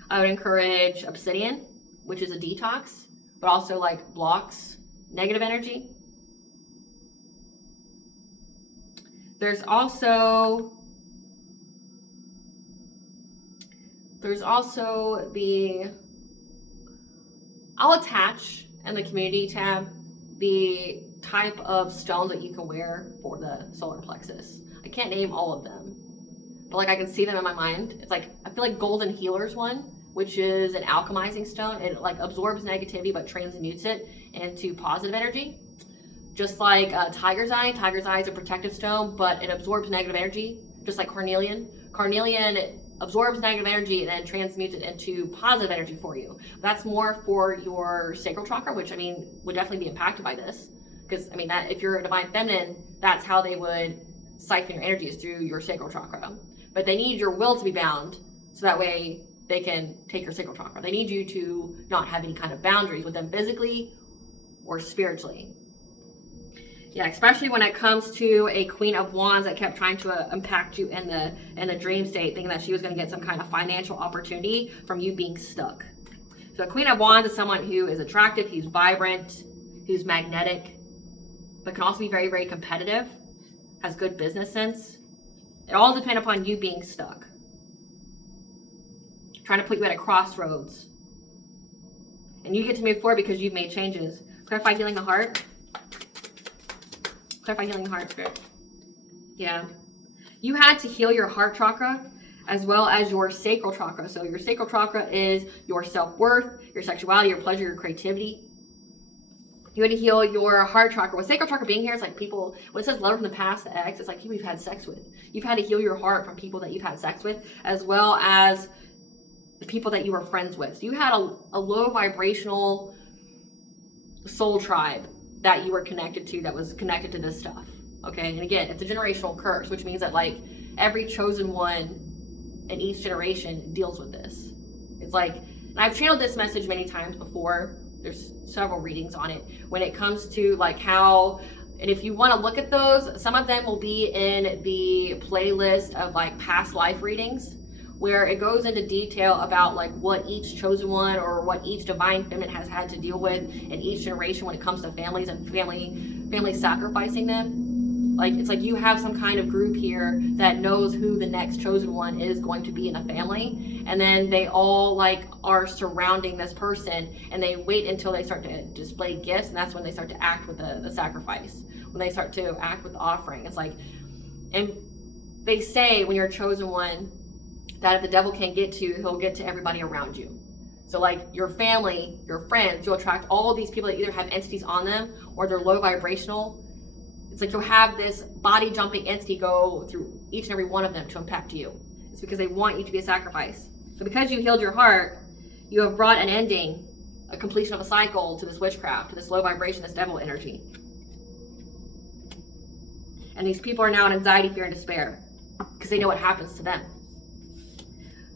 I would encourage Obsidian, which is a detox, but also like blocks negative energy. There's also the, I'll attach in the community tab the type of stones that you can wear for the solar plexus. I can't name all of them, but like I can see them in my mind. It's like, I feel like Golden Healer's one, which is an alchemizing stone. It like absorbs negativity but transmutes it into positive energy. Just like Tiger's Eye. Tiger's Eye is a protective stone, but it absorbs negative energy, just like Carnelian. Carnelian absorbs negative energy and then transmutes it into positive energy for you. That's more for your sacral chakra, which I mean would definitely be impacted by this. Because I mean, that if you're a divine feminine, that's how they would siphon your energies, through your sacral chakra. But they need your will to be bound, so that way they can take your sacral chakra. They need you to not have any kind of boundaries with them physically or spiritually. Yeah, especially when it comes to a Queen of Wands that kept trying to impact you in the dream state, thinking that she was going to get some kind of financial opportunity from you being stuck. So a Queen of Wands is someone who is attractive, who's vibrant, who's magnetic, but can also be very, very competitive, has good business sense. It all depends upon you being stuck, trying to put you at a crossroads. And you get to move forward because you've made changes. Clarify healing the heart. Clarify healing the heart, Spirit. Yeah. You had to heal your heart chakra as well as your sacral chakra. So your sacral chakra is your self-worth, your sexuality, your pleasure, your creativity. You had to heal your heart chakra. With sacral chakra being here, it's like people, when it says love from the past, the ex, it's like people you've had sex with. You've had to heal your heart from people that you've had sex with, as well as the people that you were friends with. So you had a low vibrational soul tribe that you were connected to, that was connected to this stuff. Okay, and again, it's a generational curse, which means that like every chosen one in each generation deals with this. It's like, and I've channeled this message many times before. There's several readings on it when it comes to like how, and if you want to look at those, some of them will be in the playlist of like past life readings, where it goes into detail about like what each chosen one or what each divine feminine has had to deal with in each generation when it comes to families and family sacrificing them. Like, it's like you have some kind of group here that knows who the next chosen one is going to be in the family, and then they all like are surrounding this person, and they wait until they start to display gifts, and that's when they start to act with the sacrifice, when they start to act with the offering. It's like, and they say when you're a chosen one, that if the devil can't get to you, he'll get to everybody around you. So like your family, your friends, you'll attract all of these people that either have entities on them or they're low vibrational. It's like you'll have this body jumping entity go through each and every one of them to impact you. It's because they want you to be a sacrifice. So because you healed your heart, you have brought an ending, a completion of a cycle to this witchcraft, to this low vibration, this devil energy. And these people are now in anxiety, fear, and despair because they know what happens to them.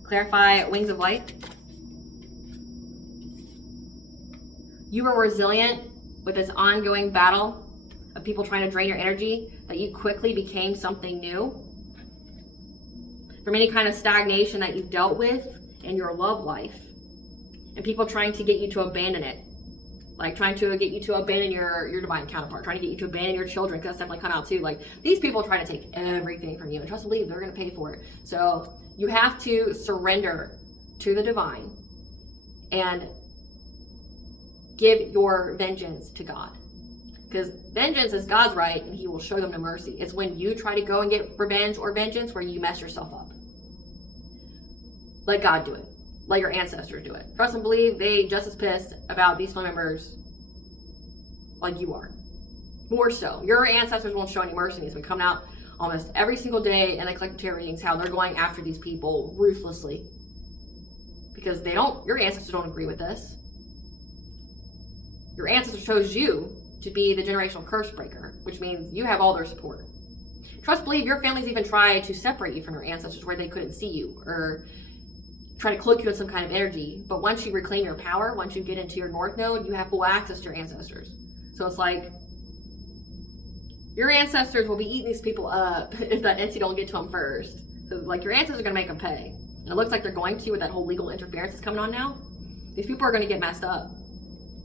Clarify wings of light. You were resilient with this ongoing battle of people trying to drain your energy, that you quickly became something new. From any kind of stagnation that you've dealt with in your love life, and people trying to get you to abandon it. Like trying to get you to abandon your divine counterpart, trying to get you to abandon your children, because that's definitely come out too. Like, these people try to take everything from you, and trust and believe they're going to pay for it. So you have to surrender to the divine and give your vengeance to God. Because vengeance is God's right, and he will show them no mercy. It's when you try to go and get revenge or vengeance where you mess yourself up. Let God do it. Let your ancestors do it. Trust and believe they just as pissed about these family members like you are. More so. Your ancestors won't show any mercy. It's been coming out almost every single day in the collective tarot readings how they're going after these people ruthlessly. Because your ancestors don't agree with this. Your ancestors chose you to be the generational curse breaker, which means you have all their support. Trust, believe your family's even tried to separate you from your ancestors where they couldn't see you or try to cloak you in some kind of energy. But once you reclaim your power, once you get into your North Node, you have full access to your ancestors. So it's like your ancestors will be eating these people up if that entity don't get to them first. So like your ancestors are going to make them pay. And it looks like they're going to with that whole legal interference that's coming on now. These people are going to get messed up.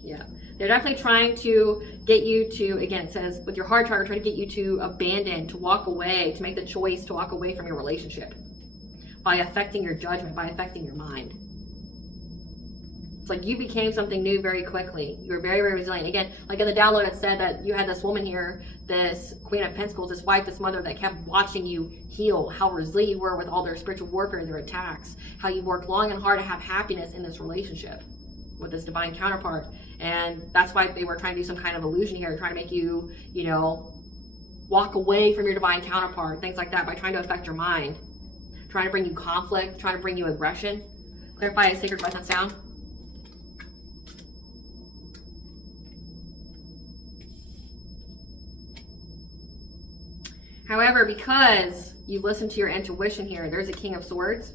Yeah. They're definitely trying to get you to, again, it says with your heart chakra, trying to get you to abandon, to walk away, to make the choice to walk away from your relationship by affecting your judgment, by affecting your mind. It's like you became something new very quickly. You were very, very resilient. Again, like in the download, it said that you had this woman here, this Queen of Pentacles, this wife, this mother that kept watching you heal, how resilient you were with all their spiritual warfare and their attacks, how you worked long and hard to have happiness in this relationship with this divine counterpart. And that's why they were trying to do some kind of illusion here, trying to make you, walk away from your divine counterpart, things like that, by trying to affect your mind, trying to bring you conflict, trying to bring you aggression. Clarify a sacred button sound. However, because you've listened to your intuition here, there's a King of Swords.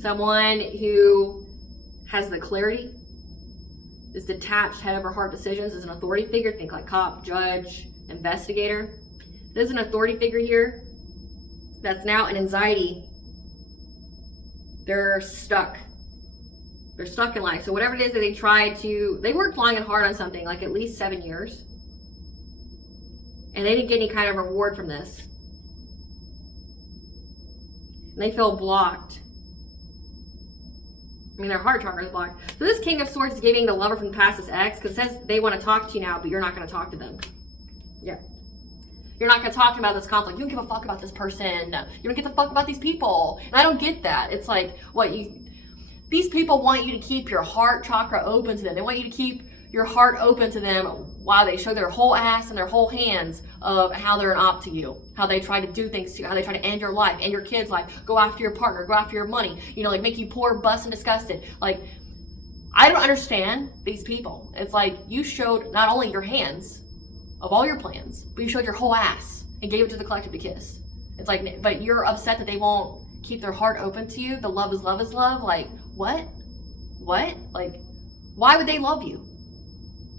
Someone who has the clarity, is detached, head over heart decisions, is an authority figure. Think like cop, judge, investigator. There's an authority figure here that's now in anxiety. They're stuck. They're stuck in life. So whatever it is that they worked long and hard on something, like at least 7 years. And they didn't get any kind of reward from this. And they feel blocked. Their heart chakra is blocked. So this King of Swords is giving the lover from the past, this ex, because it says they want to talk to you now, but you're not going to talk to them. Yeah. You're not going to talk about this conflict. You don't give a fuck about this person. You don't give a fuck about these people. And I don't get that. It's like, these people want you to keep your heart chakra open to them. They want you to keep your heart open to them while they show their whole ass and their whole hands of how they're an op to you, how they try to do things to you, how they try to end your life, end your kid's life, go after your partner, go after your money, make you poor, bust, and disgusted. Like, I don't understand these people. It's like you showed not only your hands of all your plans, but you showed your whole ass and gave it to the collective to kiss. It's like, but you're upset that they won't keep their heart open to you. The love is love is love. Like, what? Like, why would they love you?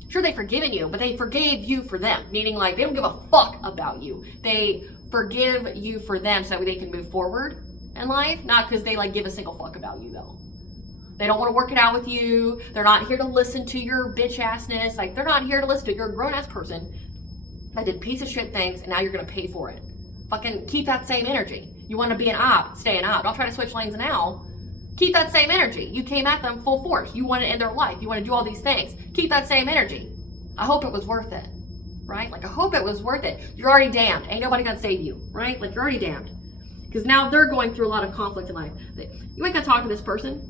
Sure, they've forgiven you, but they forgave you for them, meaning like they don't give a fuck about you. They forgive you for them so that they can move forward in life, not because they give a single fuck about you though. They don't want to work it out with you. They're not here to listen to your bitch assness. Like, they're not here to listen to you're a grown ass person that did piece of shit things and now you're gonna pay for it. Fucking keep that same energy. You want to be an op, stay an op. Don't try to switch lanes now. Keep that same energy. You came at them full force. You want to end their life. You want to do all these things. Keep that same energy. I hope it was worth it, right? I hope it was worth it. You're already damned. Ain't nobody gonna save you, right? You're already damned. Because now they're going through a lot of conflict in life. You ain't gonna talk to this person.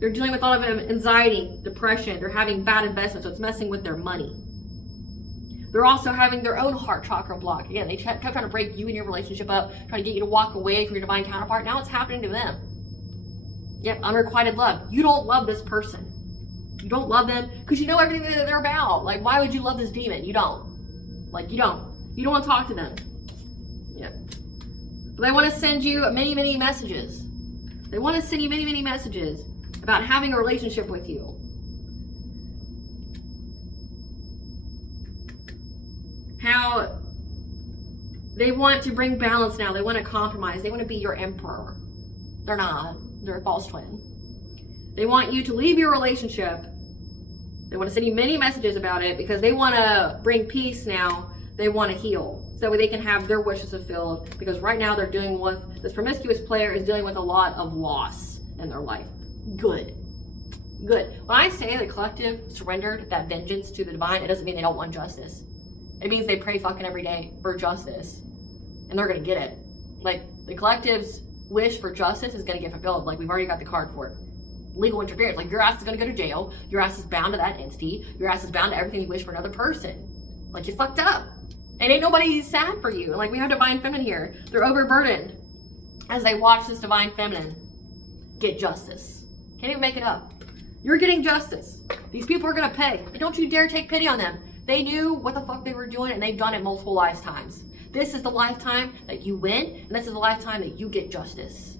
They're dealing with a lot of anxiety, depression. They're having bad investments, so it's messing with their money. They're also having their own heart chakra block. Again, they kept trying to break you and your relationship up, trying to get you to walk away from your divine counterpart. Now it's happening to them. Yep, unrequited love. You don't love this person. You don't love them because you know everything that they're about. Why would you love this demon? You don't. You don't. You don't want to talk to them. Yep. But they want to send you many, many messages. They want to send you many, many messages about having a relationship with you. How they want to bring balance now. They want to compromise. They want to be your emperor. They're not. They're a false twin. They want you to leave your relationship. They want to send you many messages about it because they want to bring peace now. They want to heal. So that way they can have their wishes fulfilled. Because right now they're dealing with, this promiscuous player is dealing with a lot of loss in their life. Good. Good. When I say the collective surrendered that vengeance to the divine, it doesn't mean they don't want justice. It means they pray fucking every day for justice. And they're gonna get it. Like, the collective's wish for justice is gonna get fulfilled. Like, we've already got the card for it. Legal interference. Like, your ass is gonna go to jail. Your ass is bound to that entity. Your ass is bound to everything you wish for another person. Like, you fucked up. And ain't nobody sad for you. Like, we have divine feminine here. They're overburdened as they watch this divine feminine get justice. Can't even make it up. You're getting justice. These people are gonna pay. And don't you dare take pity on them. They knew what the fuck they were doing, and they've done it multiple lifetimes. This is the lifetime that you win, and this is the lifetime that you get justice.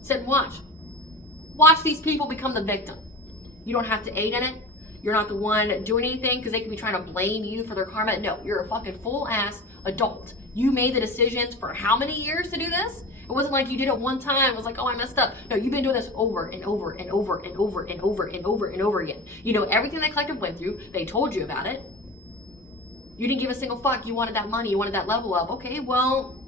Sit and watch. Watch these people become the victim. You don't have to aid in it. You're not the one doing anything because they could be trying to blame you for their karma. No, you're a fucking full-ass adult. You made the decisions for how many years to do this? It wasn't like you did it one time. It was like, oh, I messed up. No, you've been doing this over and over and over and over and over and over and over again. You know everything the collective went through. They told you about it. You didn't give a single fuck. You wanted that money. You wanted that level up. Okay, well,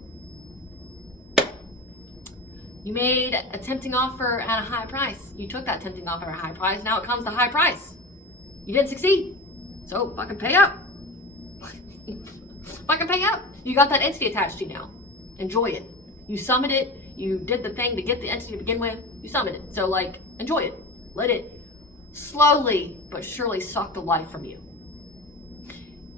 you made a tempting offer at a high price. You took that tempting offer at a high price. Now it comes to high price. You didn't succeed. So fucking pay up. Fucking pay up. You got that entity attached to you now. Enjoy it. You summoned it. You did the thing to get the entity to begin with. You summoned it. So, like, enjoy it. Let it slowly but surely suck the life from you.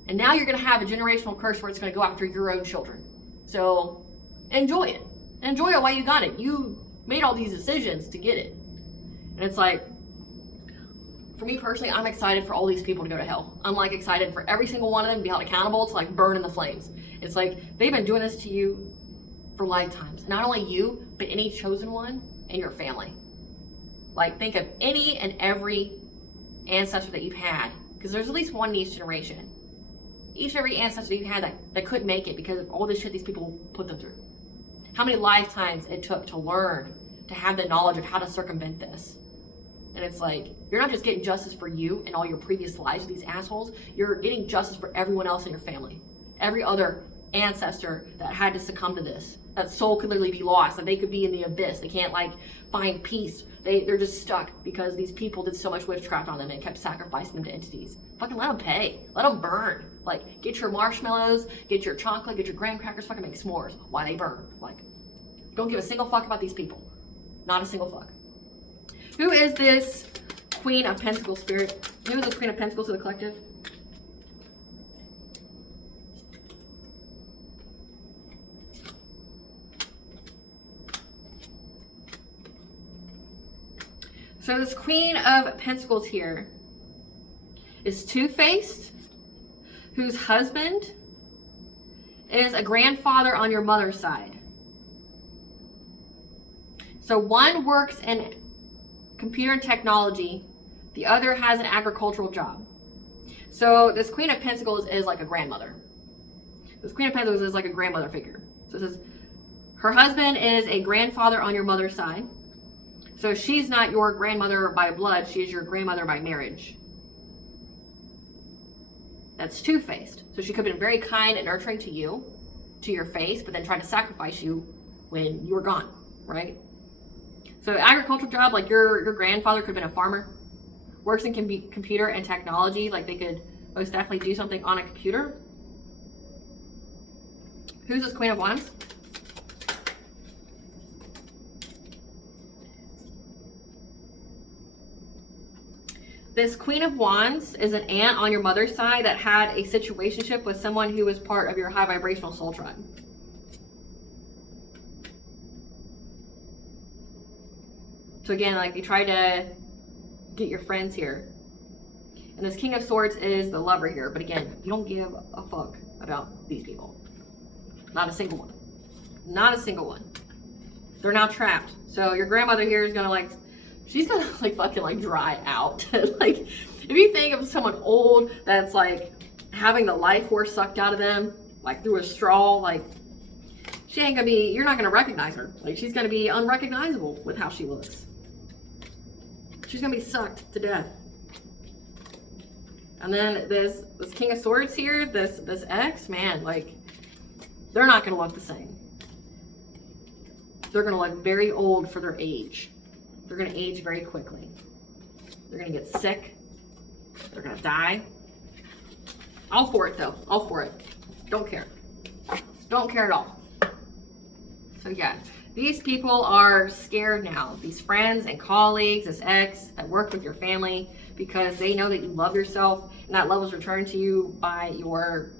And now you're going to have a generational curse where it's going to go after your own children. So, enjoy it. Enjoy it while you got it. You made all these decisions to get it. And it's like, for me personally, I'm excited for all these people to go to hell. I'm like excited for every single one of them to be held accountable to like burn in the flames. It's like they've been doing this to you for lifetimes. Not only you, but any chosen one in your family. Like think of any and every ancestor that you've had, because there's at least one in each generation. Each and every ancestor you've had that couldn't make it because of all this shit these people put them through. How many lifetimes it took to learn, to have the knowledge of how to circumvent this. And it's like, you're not just getting justice for you and all your previous lives with these assholes, you're getting justice for everyone else in your family. Every other ancestor that had to succumb to this. That soul could literally be lost, that they could be in the abyss. They can't like find peace. They're just stuck because these people did so much witchcraft on them and kept sacrificing them to entities. Fucking let them pay. Let them burn. Like, get your marshmallows, get your chocolate, get your graham crackers, fucking make s'mores. Why they burn. Like, don't give a single fuck about these people. Not a single fuck. Who is this Queen of Pentacles spirit? Who is this Queen of Pentacles to the collective? So this Queen of Pentacles here is two-faced, whose husband is a grandfather on your mother's side. So one works in computer and technology, the other has an agricultural job. So this Queen of Pentacles is like a grandmother. This Queen of Pentacles is like a grandmother figure. So it says her husband is a grandfather on your mother's side. So she's not your grandmother by blood, she is your grandmother by marriage. That's two-faced. So she could have been very kind and nurturing to you, to your face, but then tried to sacrifice you when you were gone, right? So agricultural job, like your grandfather could have been a farmer, works in computer and technology, like they could most definitely do something on a computer. Who's this Queen of Wands? This Queen of Wands is an aunt on your mother's side that had a situationship with someone who was part of your high vibrational soul tribe. So again, like they try to get your friends here. And this King of Swords is the lover here. But again, you don't give a fuck about these people. Not a single one. Not a single one. They're now trapped. So your grandmother here is gonna like, she's gonna like fucking like dry out. Like if you think of someone old that's like having the life force sucked out of them, like through a straw, like she ain't gonna be, you're not gonna recognize her. Like she's gonna be unrecognizable with how she looks. She's gonna be sucked to death. And then this King of Swords here, this ex, man, like they're not gonna look the same. They're gonna look very old for their age. They're gonna age very quickly. They're gonna get sick. They're gonna die. All for it though, all for it. Don't care. Don't care at all. So yeah, these people are scared now. These friends and colleagues, this ex that work with your family, because they know that you love yourself and that love is returned to you by your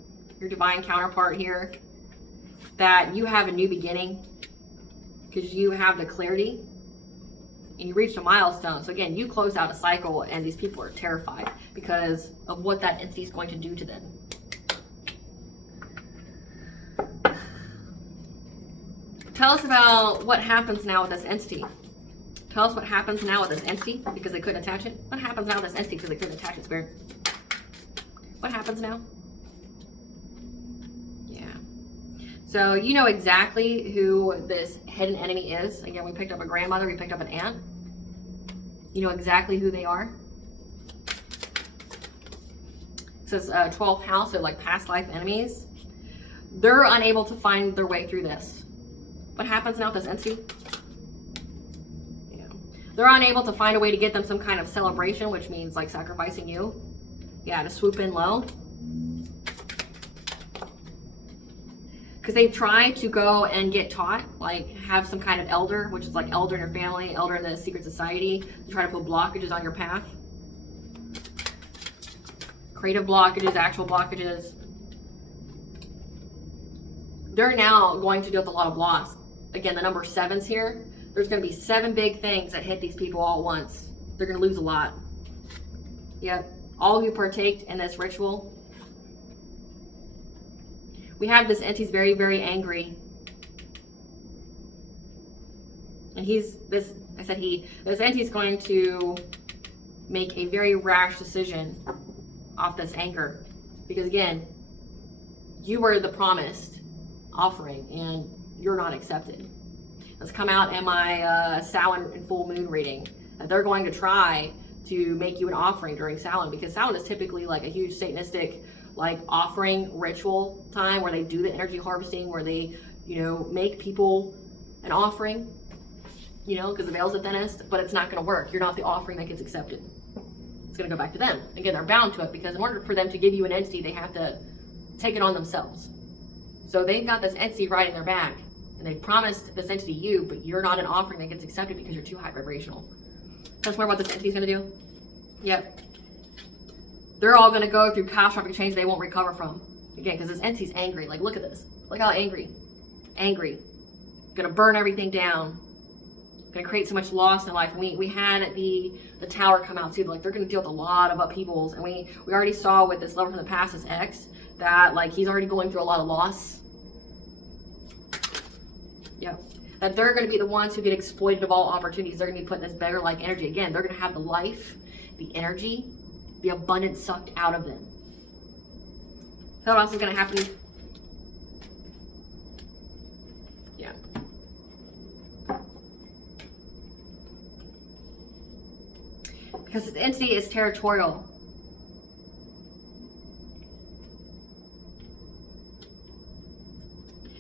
divine counterpart here. That you have a new beginning because you have the clarity and you reached a milestone. So again, you closed out a cycle and these people are terrified because of what that entity is going to do to them. Tell us about what happens now with this entity. Tell us what happens now with this entity because they couldn't attach it. What happens now with this entity because they couldn't attach it, Spirit? What happens now? Yeah. So you know exactly who this hidden enemy is. Again, we picked up a grandmother, we picked up an aunt. You know exactly who they are. It says 12th house, so like past life enemies. They're unable to find their way through this. What happens now with this entity? Yeah. They're unable to find a way to get them some kind of celebration, which means like sacrificing you. Yeah, to swoop in low. Because they've tried to go and get taught, like have some kind of elder, which is like elder in your family, elder in the secret society, to try to put blockages on your path. Creative blockages, actual blockages. They're now going to deal with a lot of loss. Again, the number 7's here. There's going to be 7 big things that hit these people all at once. They're going to lose a lot. Yep. All who partaked in this ritual. We have this entity's very, very angry. And this entity's going to make a very rash decision off this anger. Because again, you were the promised offering and you're not accepted. Let's come out in my Samhain and full moon reading. They're going to try to make you an offering during Samhain, because Samhain is typically like a huge Satanistic like offering ritual time where they do the energy harvesting, where they, you know, make people an offering, you know, because the veil's the thinnest, but it's not going to work. You're not the offering that gets accepted. It's going to go back to them. Again, they're bound to it because in order for them to give you an entity, they have to take it on themselves. So they've got this entity riding their back, and they've promised this entity you, but you're not an offering that gets accepted because you're too high vibrational. Tell us more about what this entity's going to do. Yep. They're all going to go through catastrophic change they won't recover from. Again, because this entity's angry. Like, look at this. Look how angry. Angry. Going to burn everything down. Going to create so much loss in life. And we had the tower come out too. Like, they're going to deal with a lot of upheavals. And we already saw with this lover from the past, this ex, that like he's already going through a lot of loss. Yeah. That they're going to be the ones who get exploited of all opportunities. They're going to be put in this beggar-like energy. Again, they're going to have the life, the energy, the abundance sucked out of them. So what else is going to happen? Yeah. Because this entity is territorial.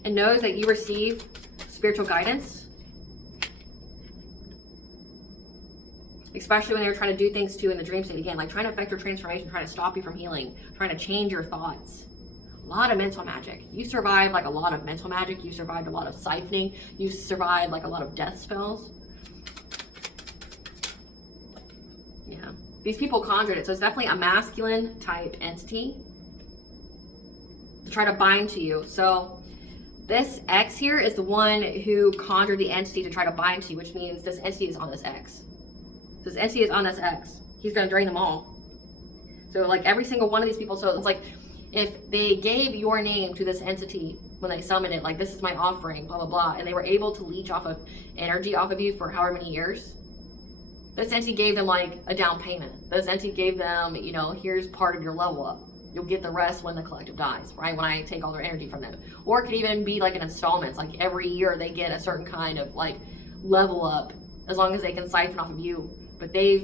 And knows that you receive spiritual guidance. Especially when they were trying to do things too in the dream state. Again, like trying to affect your transformation, trying to stop you from healing, trying to change your thoughts. A lot of mental magic. You survived like a lot of mental magic. You survived a lot of siphoning. You survived like a lot of death spells. Yeah. These people conjured it. So it's definitely a masculine type entity to try to bind to you. So this X here is the one who conjured the entity to try to bind to you, which means this entity is on this X. This entity is on this X. He's going to drain them all. So like every single one of these people, so it's like if they gave your name to this entity when they summoned it, like this is my offering, blah, blah, blah, and they were able to leech off of energy off of you for however many years, this entity gave them like a down payment. This entity gave them, you know, here's part of your level up. You'll get the rest when the collective dies, right? When I take all their energy from them. Or it could even be like an installments, like every year they get a certain kind of like level up as long as they can siphon off of you. But they're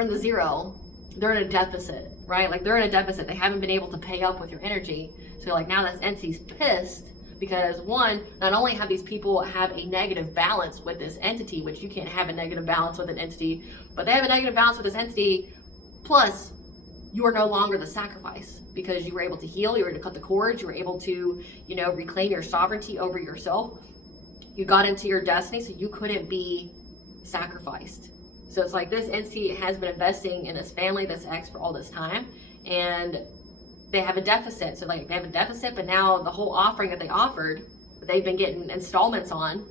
in the zero, they're in a deficit, right? Like they're in a deficit. They haven't been able to pay up with your energy. So like now this entity's pissed Because one, not only have these people have a negative balance with this entity, which you can't have a negative balance with an entity, but they have a negative balance with this entity, plus you are no longer the sacrifice because you were able to heal, you were able to cut the cords, you were able to, you know, reclaim your sovereignty over yourself. You got into your destiny, so you couldn't be sacrificed. So it's like this entity has been investing in this family, this ex, for all this time, and they have a deficit. So like they have a deficit, but now the whole offering that they offered, that they've been getting installments on,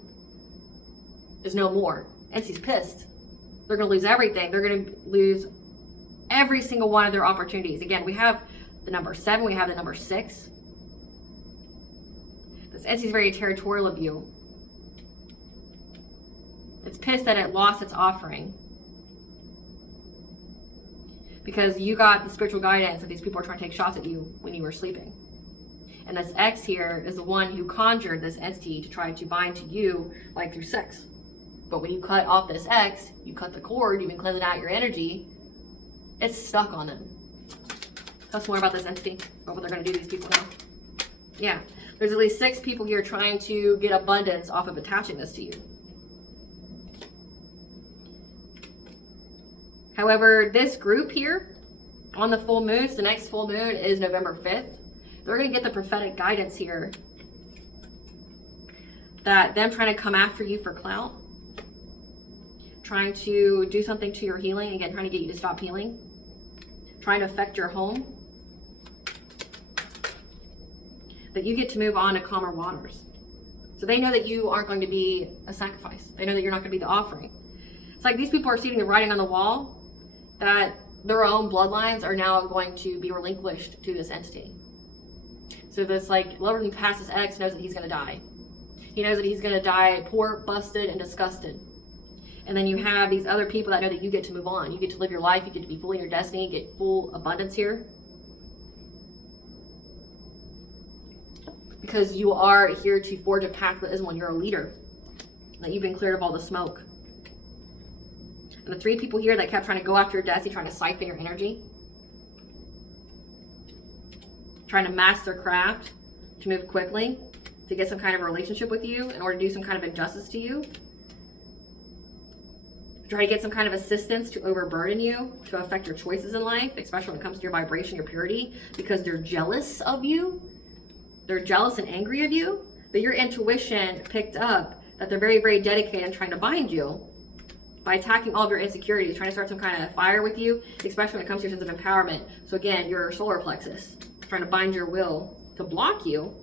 is no more. Entity's pissed. They're going to lose everything. They're going to lose every single one of their opportunities. Again, we have the number 7, we have the number 6. This entity's very territorial of you. It's pissed that it lost its offering because you got the spiritual guidance that these people are trying to take shots at you when you were sleeping. And this ex here is the one who conjured this entity to try to bind to you, like through sex. But when you cut off this ex, you cut the cord, you've been cleansing out your energy, it's stuck on them. Tell us more about this entity, or what they're going to do to these people now. Yeah, there's at least 6 people here trying to get abundance off of attaching this to you. However, this group here, on the full moons, the next full moon is November 5th. They're going to get the prophetic guidance here that them trying to come after you for clout, trying to do something to your healing, again, trying to get you to stop healing, trying to affect your home, that you get to move on to calmer waters. So they know that you aren't going to be a sacrifice. They know that you're not going to be the offering. It's like these people are seeing the writing on the wall that their own bloodlines are now going to be relinquished to this entity. So this like lover who passed his ex knows that he's going to die. He knows that he's going to die poor, busted, and disgusted. And then you have these other people that know that you get to move on. You get to live your life. You get to be fully in your destiny. You get full abundance here. Because you are here to forge a path with Islam. You're a leader. That you've been cleared of all the smoke. And the 3 people here that kept trying to go after your destiny, trying to siphon your energy, trying to master their craft, to move quickly, to get some kind of a relationship with you in order to do some kind of injustice to you, to try to get some kind of assistance to overburden you, to affect your choices in life, especially when it comes to your vibration, your purity, because they're jealous of you. They're jealous and angry of you, that your intuition picked up that they're very, very dedicated in trying to bind you by attacking all of your insecurities, trying to start some kind of fire with you, especially when it comes to your sense of empowerment. So again, your solar plexus, trying to bind your will to block you.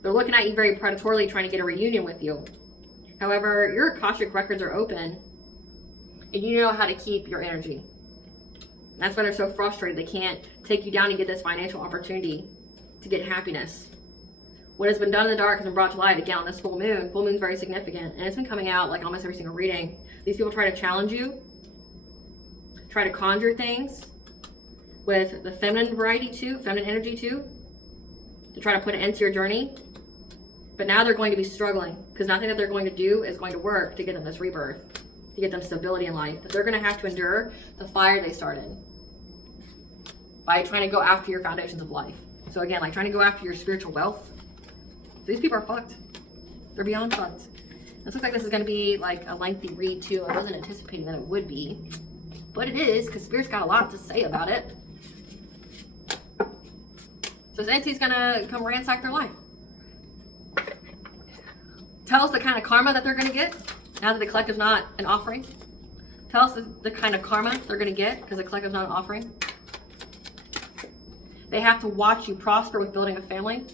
They're looking at you very predatorily, trying to get a reunion with you. However, your Akashic records are open, and you know how to keep your energy. That's why they're so frustrated. They can't take you down and get this financial opportunity to get happiness. What has been done in the dark has been brought to light again on this full moon. Full moon's very significant, and it's been coming out like almost every single reading. These people try to challenge you, try to conjure things with the feminine variety too, feminine energy too, to try to put an end to your journey. But now they're going to be struggling because nothing that they're going to do is going to work to get them this rebirth, to get them stability in life. But they're going to have to endure the fire they started by trying to go after your foundations of life. So again, like trying to go after your spiritual wealth. These people are fucked. They're beyond fucked. This looks like this is going to be like a lengthy read too. I wasn't anticipating that it would be, but it is because Spirit's got a lot to say about it. So this entity's going to come ransack their life. Tell us the kind of karma that they're going to get now that the collective's not an offering. Tell us the kind of karma they're going to get because the collective's not an offering. They have to watch you prosper with building a family.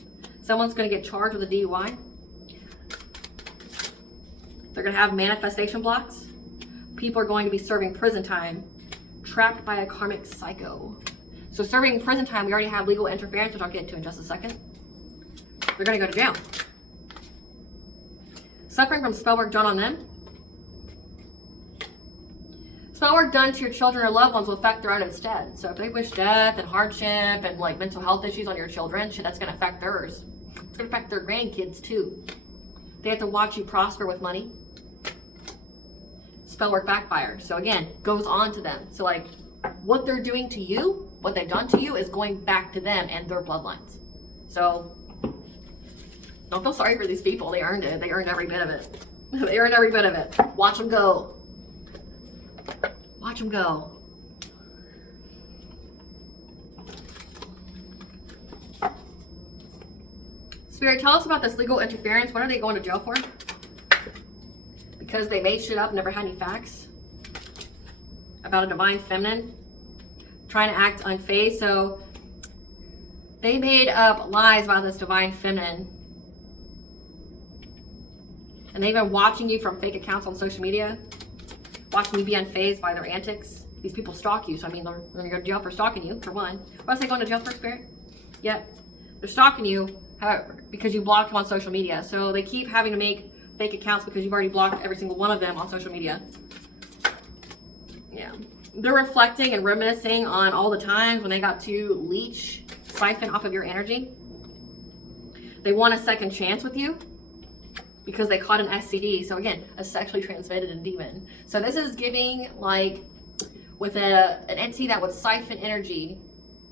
Someone's going to get charged with a DUI. They're going to have manifestation blocks. People are going to be serving prison time, trapped by a karmic psycho. So serving prison time, we already have legal interference, which I'll get into in just a second. They're going to go to jail. Suffering from spell work done on them. Spell work done to your children or loved ones will affect their own instead. So if they wish death and hardship and like mental health issues on your children, shit, that's going to affect theirs. It's going to affect their grandkids too. They have to watch you prosper with money. Spell work backfire. So again, goes on to them. So like what they're doing to you, what they've done to you is going back to them and their bloodlines. So Don't feel sorry for these people. They earned it. They earned every bit of it. They earned every bit of it. Watch them go. Watch them go. Spirit, tell us about this legal interference. What are they going to jail for? Because they made shit up, never had any facts about a divine feminine trying to act unfazed. So they made up lies about this divine feminine. And they've been watching you from fake accounts on social media, watching you be unfazed by their antics. These people stalk you. So, I mean, they're going to go to jail for stalking you, for one. What else are they going to jail for, Spirit? Yep. They're stalking you, however, because you blocked them on social media. So they keep having to make fake accounts because you've already blocked every single one of them on social media. Yeah. They're reflecting and reminiscing on all the times when they got to leech, siphon off of your energy. They want a second chance with you because they caught an STD. So again, a sexually transmitted demon. So this is giving, like, with an entity that would siphon energy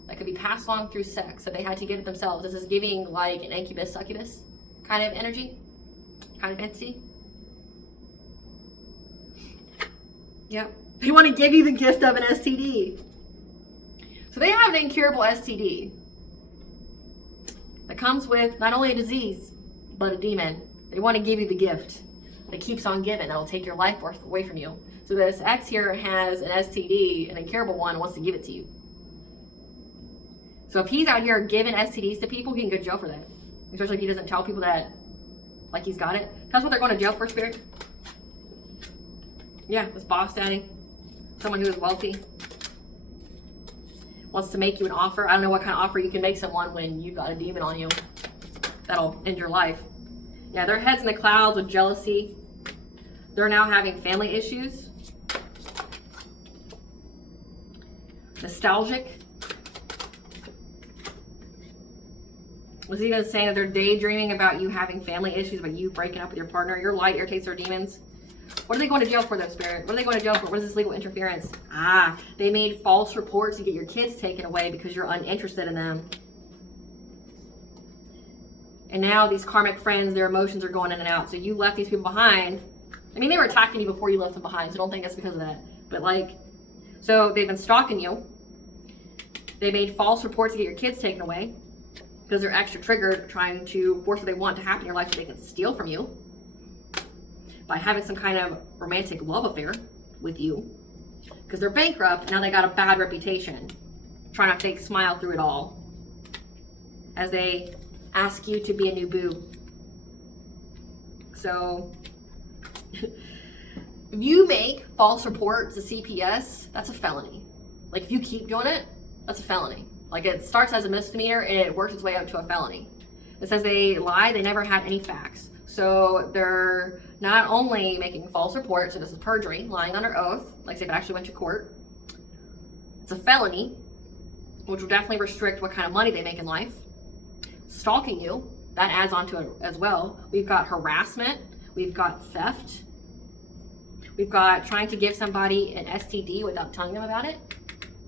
that could be passed along through sex, that they had to give it themselves. This is giving like an incubus, succubus kind of energy, kind of entity. Yep. They want to give you the gift of an STD. So they have an incurable STD that comes with not only a disease, but a demon. They want to give you the gift that keeps on giving, that'll take your life worth away from you. So this X here has an STD, an incurable one, and wants to give it to you. So if he's out here giving STDs to people, he can go to jail for that. Especially if he doesn't tell people that, like, he's got it. That's what they're going to jail for, Spirit. Yeah, this boss daddy. Someone who is wealthy. Wants to make you an offer. I don't know what kind of offer you can make someone when you've got a demon on you. That'll end your life. Yeah, their head's in the clouds with jealousy. They're now having family issues. Nostalgic. Was even saying that they're daydreaming about you having family issues, about you breaking up with your partner. Your light irritates their demons. What are they going to jail for, though, Spirit? What are they going to jail for? What is this legal interference? Ah, they made false reports to get your kids taken away because you're uninterested in them. And now these karmic friends, their emotions are going in and out. So you left these people behind. I mean, they were attacking you before you left them behind, so don't think that's because of that. But, like, so they've been stalking you. They made false reports to get your kids taken away because they're extra triggered, trying to force what they want to happen in your life so they can steal from you by having some kind of romantic love affair with you. Because they're bankrupt, now they got a bad reputation, trying to fake smile through it all as they ask you to be a new boo. So if you make false reports to CPS, that's a felony. Like, if you keep doing it, that's a felony. Like, it starts as a misdemeanor and it works its way up to a felony. It says they lied, they never had any facts. So they're not only making false reports, so this is perjury, lying under oath, like say if it actually went to court. It's a felony, which will definitely restrict what kind of money they make in life. Stalking you, that adds on to it as well. We've got harassment, we've got theft, we've got trying to give somebody an STD without telling them about it,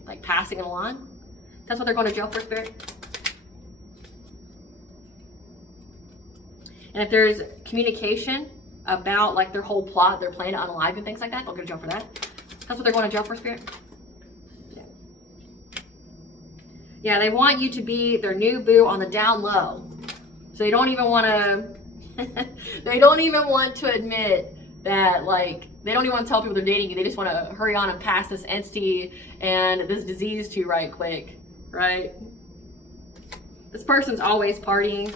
like passing it along. That's what they're going to jail for, Spirit. And if there's communication about, like, their whole plot, their plan to unalive and things like that, they'll go to jail for that. That's what they're going to jail for, Spirit. Yeah, they want you to be their new boo on the down low. So they don't even want to, they don't even want to admit that, like, they don't even want to tell people they're dating you. They just want to hurry on and pass this entity and this disease to you right quick, right? This person's always partying.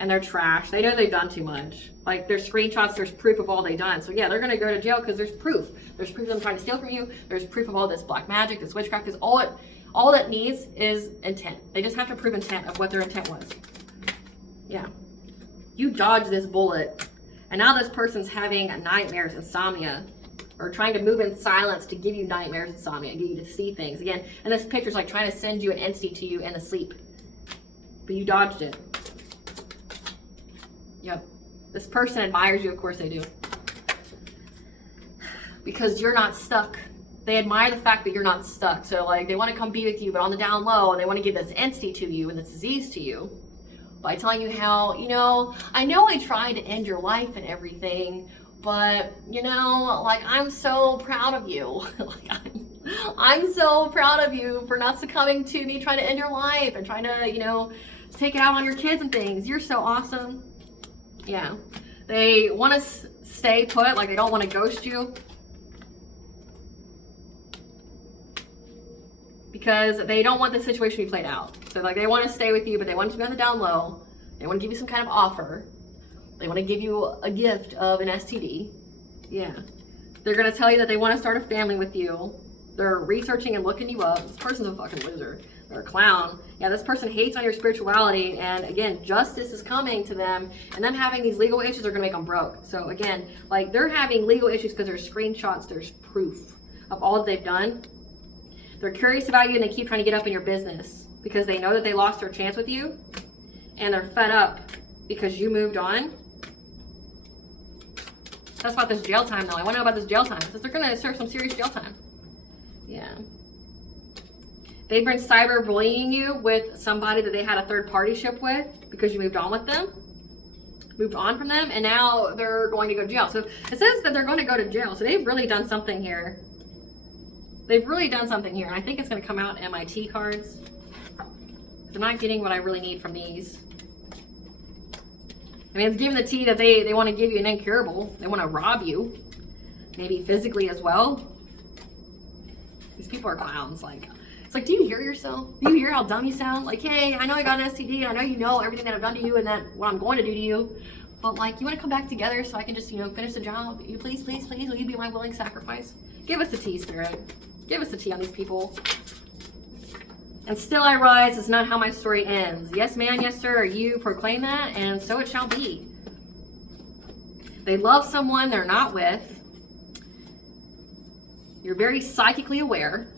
And they're trash. They know they've done too much. Like, there's screenshots, there's proof of all they've done. So yeah, they're gonna go to jail because there's proof. There's proof of them trying to steal from you. There's proof of all this black magic, this witchcraft, because all it needs is intent. They just have to prove intent of what their intent was. Yeah. You dodged this bullet. And now this person's having nightmares, insomnia, or trying to move in silence to give you nightmares, insomnia, and get you to see things. Again, and this picture's like trying to send you an entity to you in the sleep. But you dodged it. Yep. This person admires you, of course they do. Because you're not stuck. They admire the fact that you're not stuck. So, like, they want to come be with you, but on the down low, and they want to give this entity to you and this disease to you by telling you how, you know I tried to end your life and everything, but you know, like, I'm so proud of you. Like, I'm so proud of you for not succumbing to me trying to end your life and trying to, you know, take it out on your kids and things. You're so awesome. Yeah. They want to stay put, like they don't want to ghost you. Because they don't want the situation to be played out. So like they want to stay with you, but they want it to be on the down low. They want to give you some kind of offer. They want to give you a gift of an STD. Yeah. They're going to tell you that they want to start a family with you. They're researching and looking you up. This person's a fucking loser. They're a clown. Yeah, this person hates on your spirituality. And again, justice is coming to them. And them having these legal issues are going to make them broke. So again, like they're having legal issues because there's screenshots, there's proof of all that they've done. They're curious about you and they keep trying to get up in your business because they know that they lost their chance with you. And they're fed up because you moved on. That's about this jail time though. I want to know about this jail time because they're going to serve some serious jail time. Yeah. They've been cyberbullying you with somebody that they had a third party ship with because you moved on with them. Moved on from them, and now they're going to go to jail. So it says that they're going to go to jail. So they've really done something here. They've really done something here. And I think it's going to come out in my T cards. I'm not getting what I really need from these. I mean, it's giving the tea that they want to give you an incurable. They want to rob you. Maybe physically as well. These people are clowns. Like, it's like, do you hear yourself? Do you hear how dumb you sound? Like, hey, I know I got an STD, and I know you know everything that I've done to you and that what I'm going to do to you. But like, you want to come back together so I can just, you know, finish the job? You please, please, please, will you be my willing sacrifice? Give us the tea, Spirit. Give us the tea on these people. And still I rise is not how my story ends. Yes, man, yes, sir. You proclaim that, and so it shall be. They love someone they're not with. You're very psychically aware.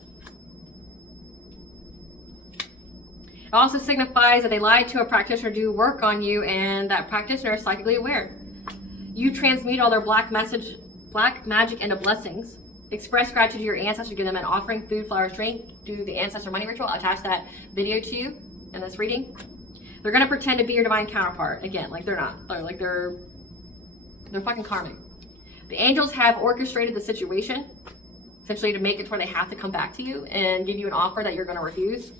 It also signifies that they lied to a practitioner to do work on you, and that practitioner is psychically aware. You transmute all their black magic into blessings. Express gratitude to your ancestors, give them an offering, food, flowers, drink, do the ancestor money ritual. I'll attach that video to you in this reading. They're going to pretend to be your divine counterpart. Again, like they're not. They're fucking karmic. The angels have orchestrated the situation, essentially to make it to where they have to come back to you and give you an offer that you're going to refuse.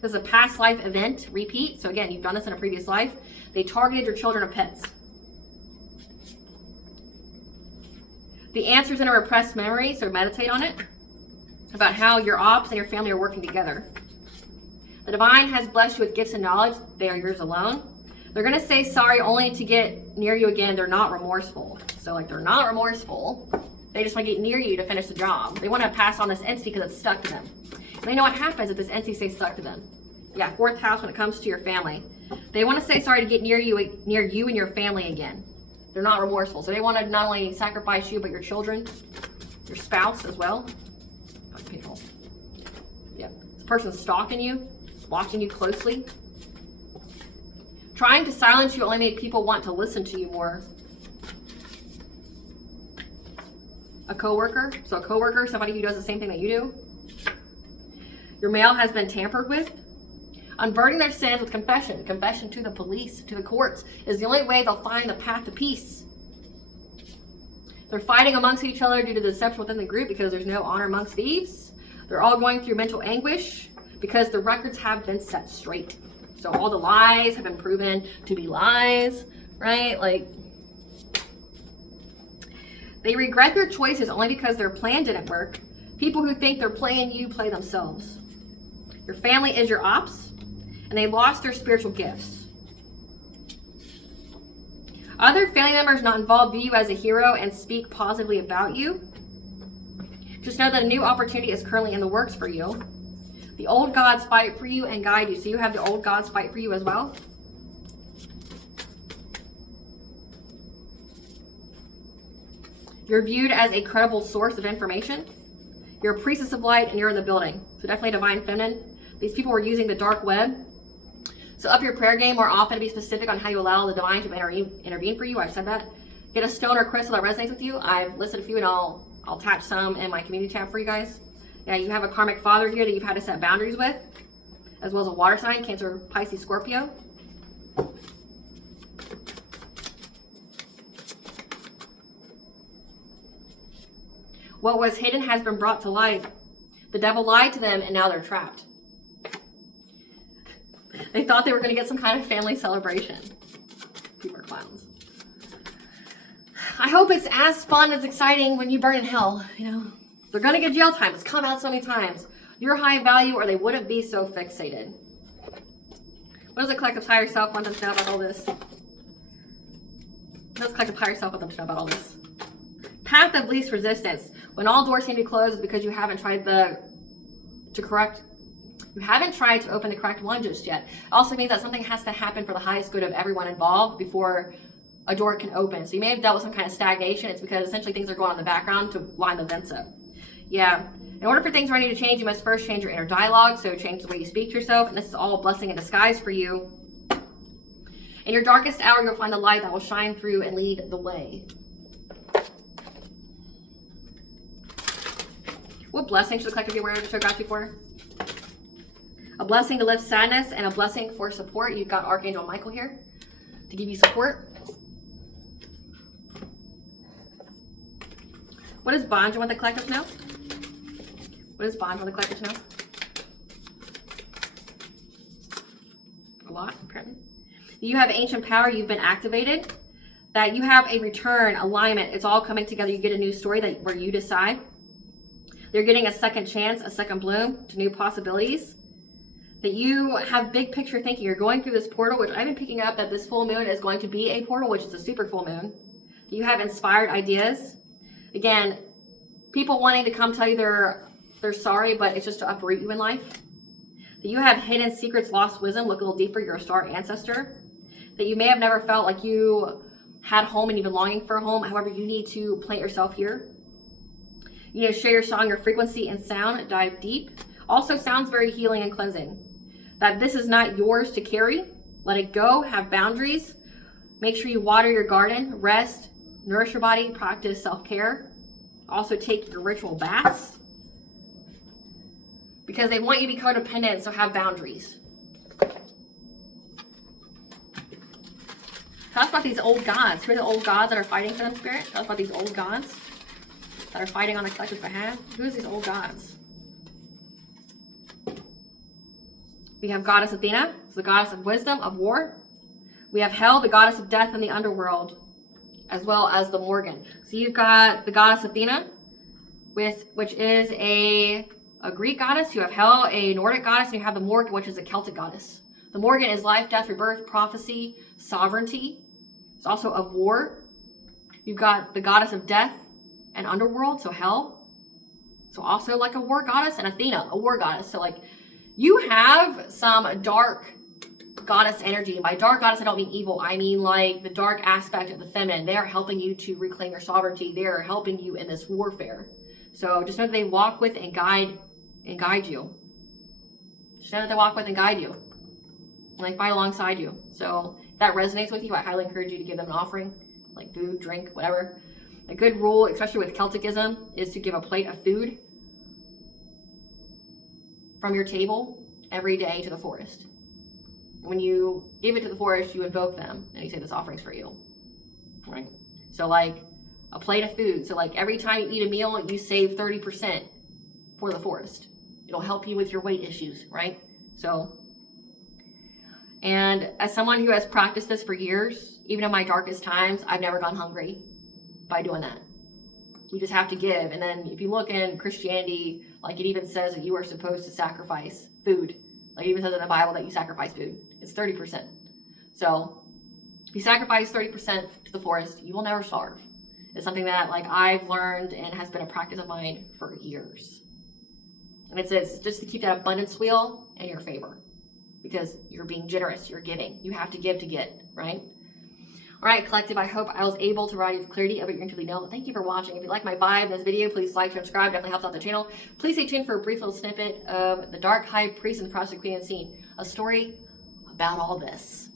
This is a past life event, repeat. So again, you've done this in a previous life. They targeted your children or pets. The answer's in a repressed memory, so meditate on it, about how your ops and your family are working together. The divine has blessed you with gifts and knowledge. They are yours alone. They're going to say sorry only to get near you again. They're not remorseful. So like they're not remorseful. They just want to get near you to finish the job. They want to pass on this entity because it's stuck to them. And they know what happens if this entity stays stuck to them. Yeah, 4th house when it comes to your family. They want to say sorry to get near you and your family again. They're not remorseful. So they want to not only sacrifice you, but your children, your spouse as well. People. Yep. This person's stalking you, watching you closely. Trying to silence you only make people want to listen to you more. A coworker. So a coworker, somebody who does the same thing that you do. Your mail has been tampered with. Unburdening their sins with confession. Confession to the police, to the courts, is the only way they'll find the path to peace. They're fighting amongst each other due to the deception within the group because there's no honor amongst thieves. They're all going through mental anguish because the records have been set straight. So all the lies have been proven to be lies, right? Like, they regret their choices only because their plan didn't work. People who think they're playing you play themselves. Your family is your ops, and they lost their spiritual gifts. Other family members not involved view you as a hero and speak positively about you. Just know that a new opportunity is currently in the works for you. The old gods fight for you and guide you. So you have the old gods fight for you as well. You're viewed as a credible source of information. You're a priestess of light and you're in the building. So definitely divine feminine. These people were using the dark web. So up your prayer game more often to be specific on how you allow the divine to intervene for you. I've said that. Get a stone or crystal that resonates with you. I've listed a few and I'll attach some in my community tab for you guys. Yeah, you have a karmic father here that you've had to set boundaries with, as well as a water sign, Cancer, Pisces, Scorpio. What was hidden has been brought to light. The devil lied to them and now they're trapped. They thought they were going to get some kind of family celebration. People are clowns. I hope it's as fun as exciting when you burn in hell. You know, they're going to get jail time. It's come out so many times. You're high value or they wouldn't be so fixated. What does the collective higher self want them to know about all this? What does the collective higher self want them to know about all this? Path of least resistance. When all doors seem to be closed, it's because you haven't tried to open the correct one just yet. It also means that something has to happen for the highest good of everyone involved before a door can open. So you may have dealt with some kind of stagnation. It's because essentially things are going on in the background to line the vents up. Yeah. In order for things ready to change, you must first change your inner dialogue. So change the way you speak to yourself. And this is all a blessing in disguise for you. In your darkest hour, you'll find the light that will shine through and lead the way. What blessing should the collective be aware of to show gratitude for? A blessing to lift sadness and a blessing for support. You've got Archangel Michael here to give you support. What does bondage want the collective know? What does bondage want the collective know? A lot, apparently. You have ancient power. You've been activated. That you have a return, alignment. It's all coming together. You get a new story where you decide. They're getting a second chance, a second bloom to new possibilities. That you have big picture thinking. You're going through this portal, which I've been picking up that this full moon is going to be a portal, which is a super full moon. You have inspired ideas. Again, people wanting to come tell you they're sorry, but it's just to uproot you in life. That you have hidden secrets, lost wisdom. Look a little deeper. You're a star ancestor. That you may have never felt like you had home and you've been longing for a home. However, you need to plant yourself here. You know, share your song, your frequency and sound. Dive deep. Also sounds very healing and cleansing. That this is not yours to carry. Let it go. Have boundaries. Make sure you water your garden. Rest. Nourish your body. Practice self-care. Also take your ritual baths. Because they want you to be codependent, so have boundaries. Tell us about these old gods. Who are the old gods that are fighting for them, Spirit? Tell us about these old gods that are fighting on the collective's behalf. Who is these old gods? We have Goddess Athena, so the goddess of wisdom, of war. We have Hel, the goddess of death in the underworld, as well as the Morgan. So you've got the goddess Athena, which is a Greek goddess. You have Hel, a Nordic goddess, and you have the Morgan, which is a Celtic goddess. The Morgan is life, death, rebirth, prophecy, sovereignty. It's also of war. You've got the goddess of death and underworld, so Hel. So also like a war goddess, and Athena, a war goddess. So like you have some dark goddess energy. And by dark goddess, I don't mean evil. I mean like the dark aspect of the feminine. They are helping you to reclaim your sovereignty. They are helping you in this warfare. So just know that they walk with and guide you. Just know that they walk with and guide you. And they fight alongside you. So if that resonates with you, I highly encourage you to give them an offering, like food, drink, whatever. A good rule, especially with Celticism, is to give a plate of food from your table every day to the forest. When you give it to the forest, you invoke them and you say this offering's for you, right? So like a plate of food. So like every time you eat a meal, you save 30% for the forest. It'll help you with your weight issues, right? So, and as someone who has practiced this for years, even in my darkest times, I've never gone hungry by doing that. You just have to give. And then if you look in Christianity, like it even says that you are supposed to sacrifice food. Like it even says in the Bible that you sacrifice food. It's 30%. So if you sacrifice 30% to the forest, you will never starve. It's something that like I've learned and has been a practice of mine for years. And it's just to keep that abundance wheel in your favor. Because you're being generous, you're giving. You have to give to get, right? All right, collective, I hope I was able to provide you with clarity of what you intuitively know. Thank you for watching. If you like my vibe in this video, please like, subscribe. It definitely helps out the channel. Please stay tuned for a brief little snippet of the Dark High Priest and the Prostitute Queen Unseen, a story about all this.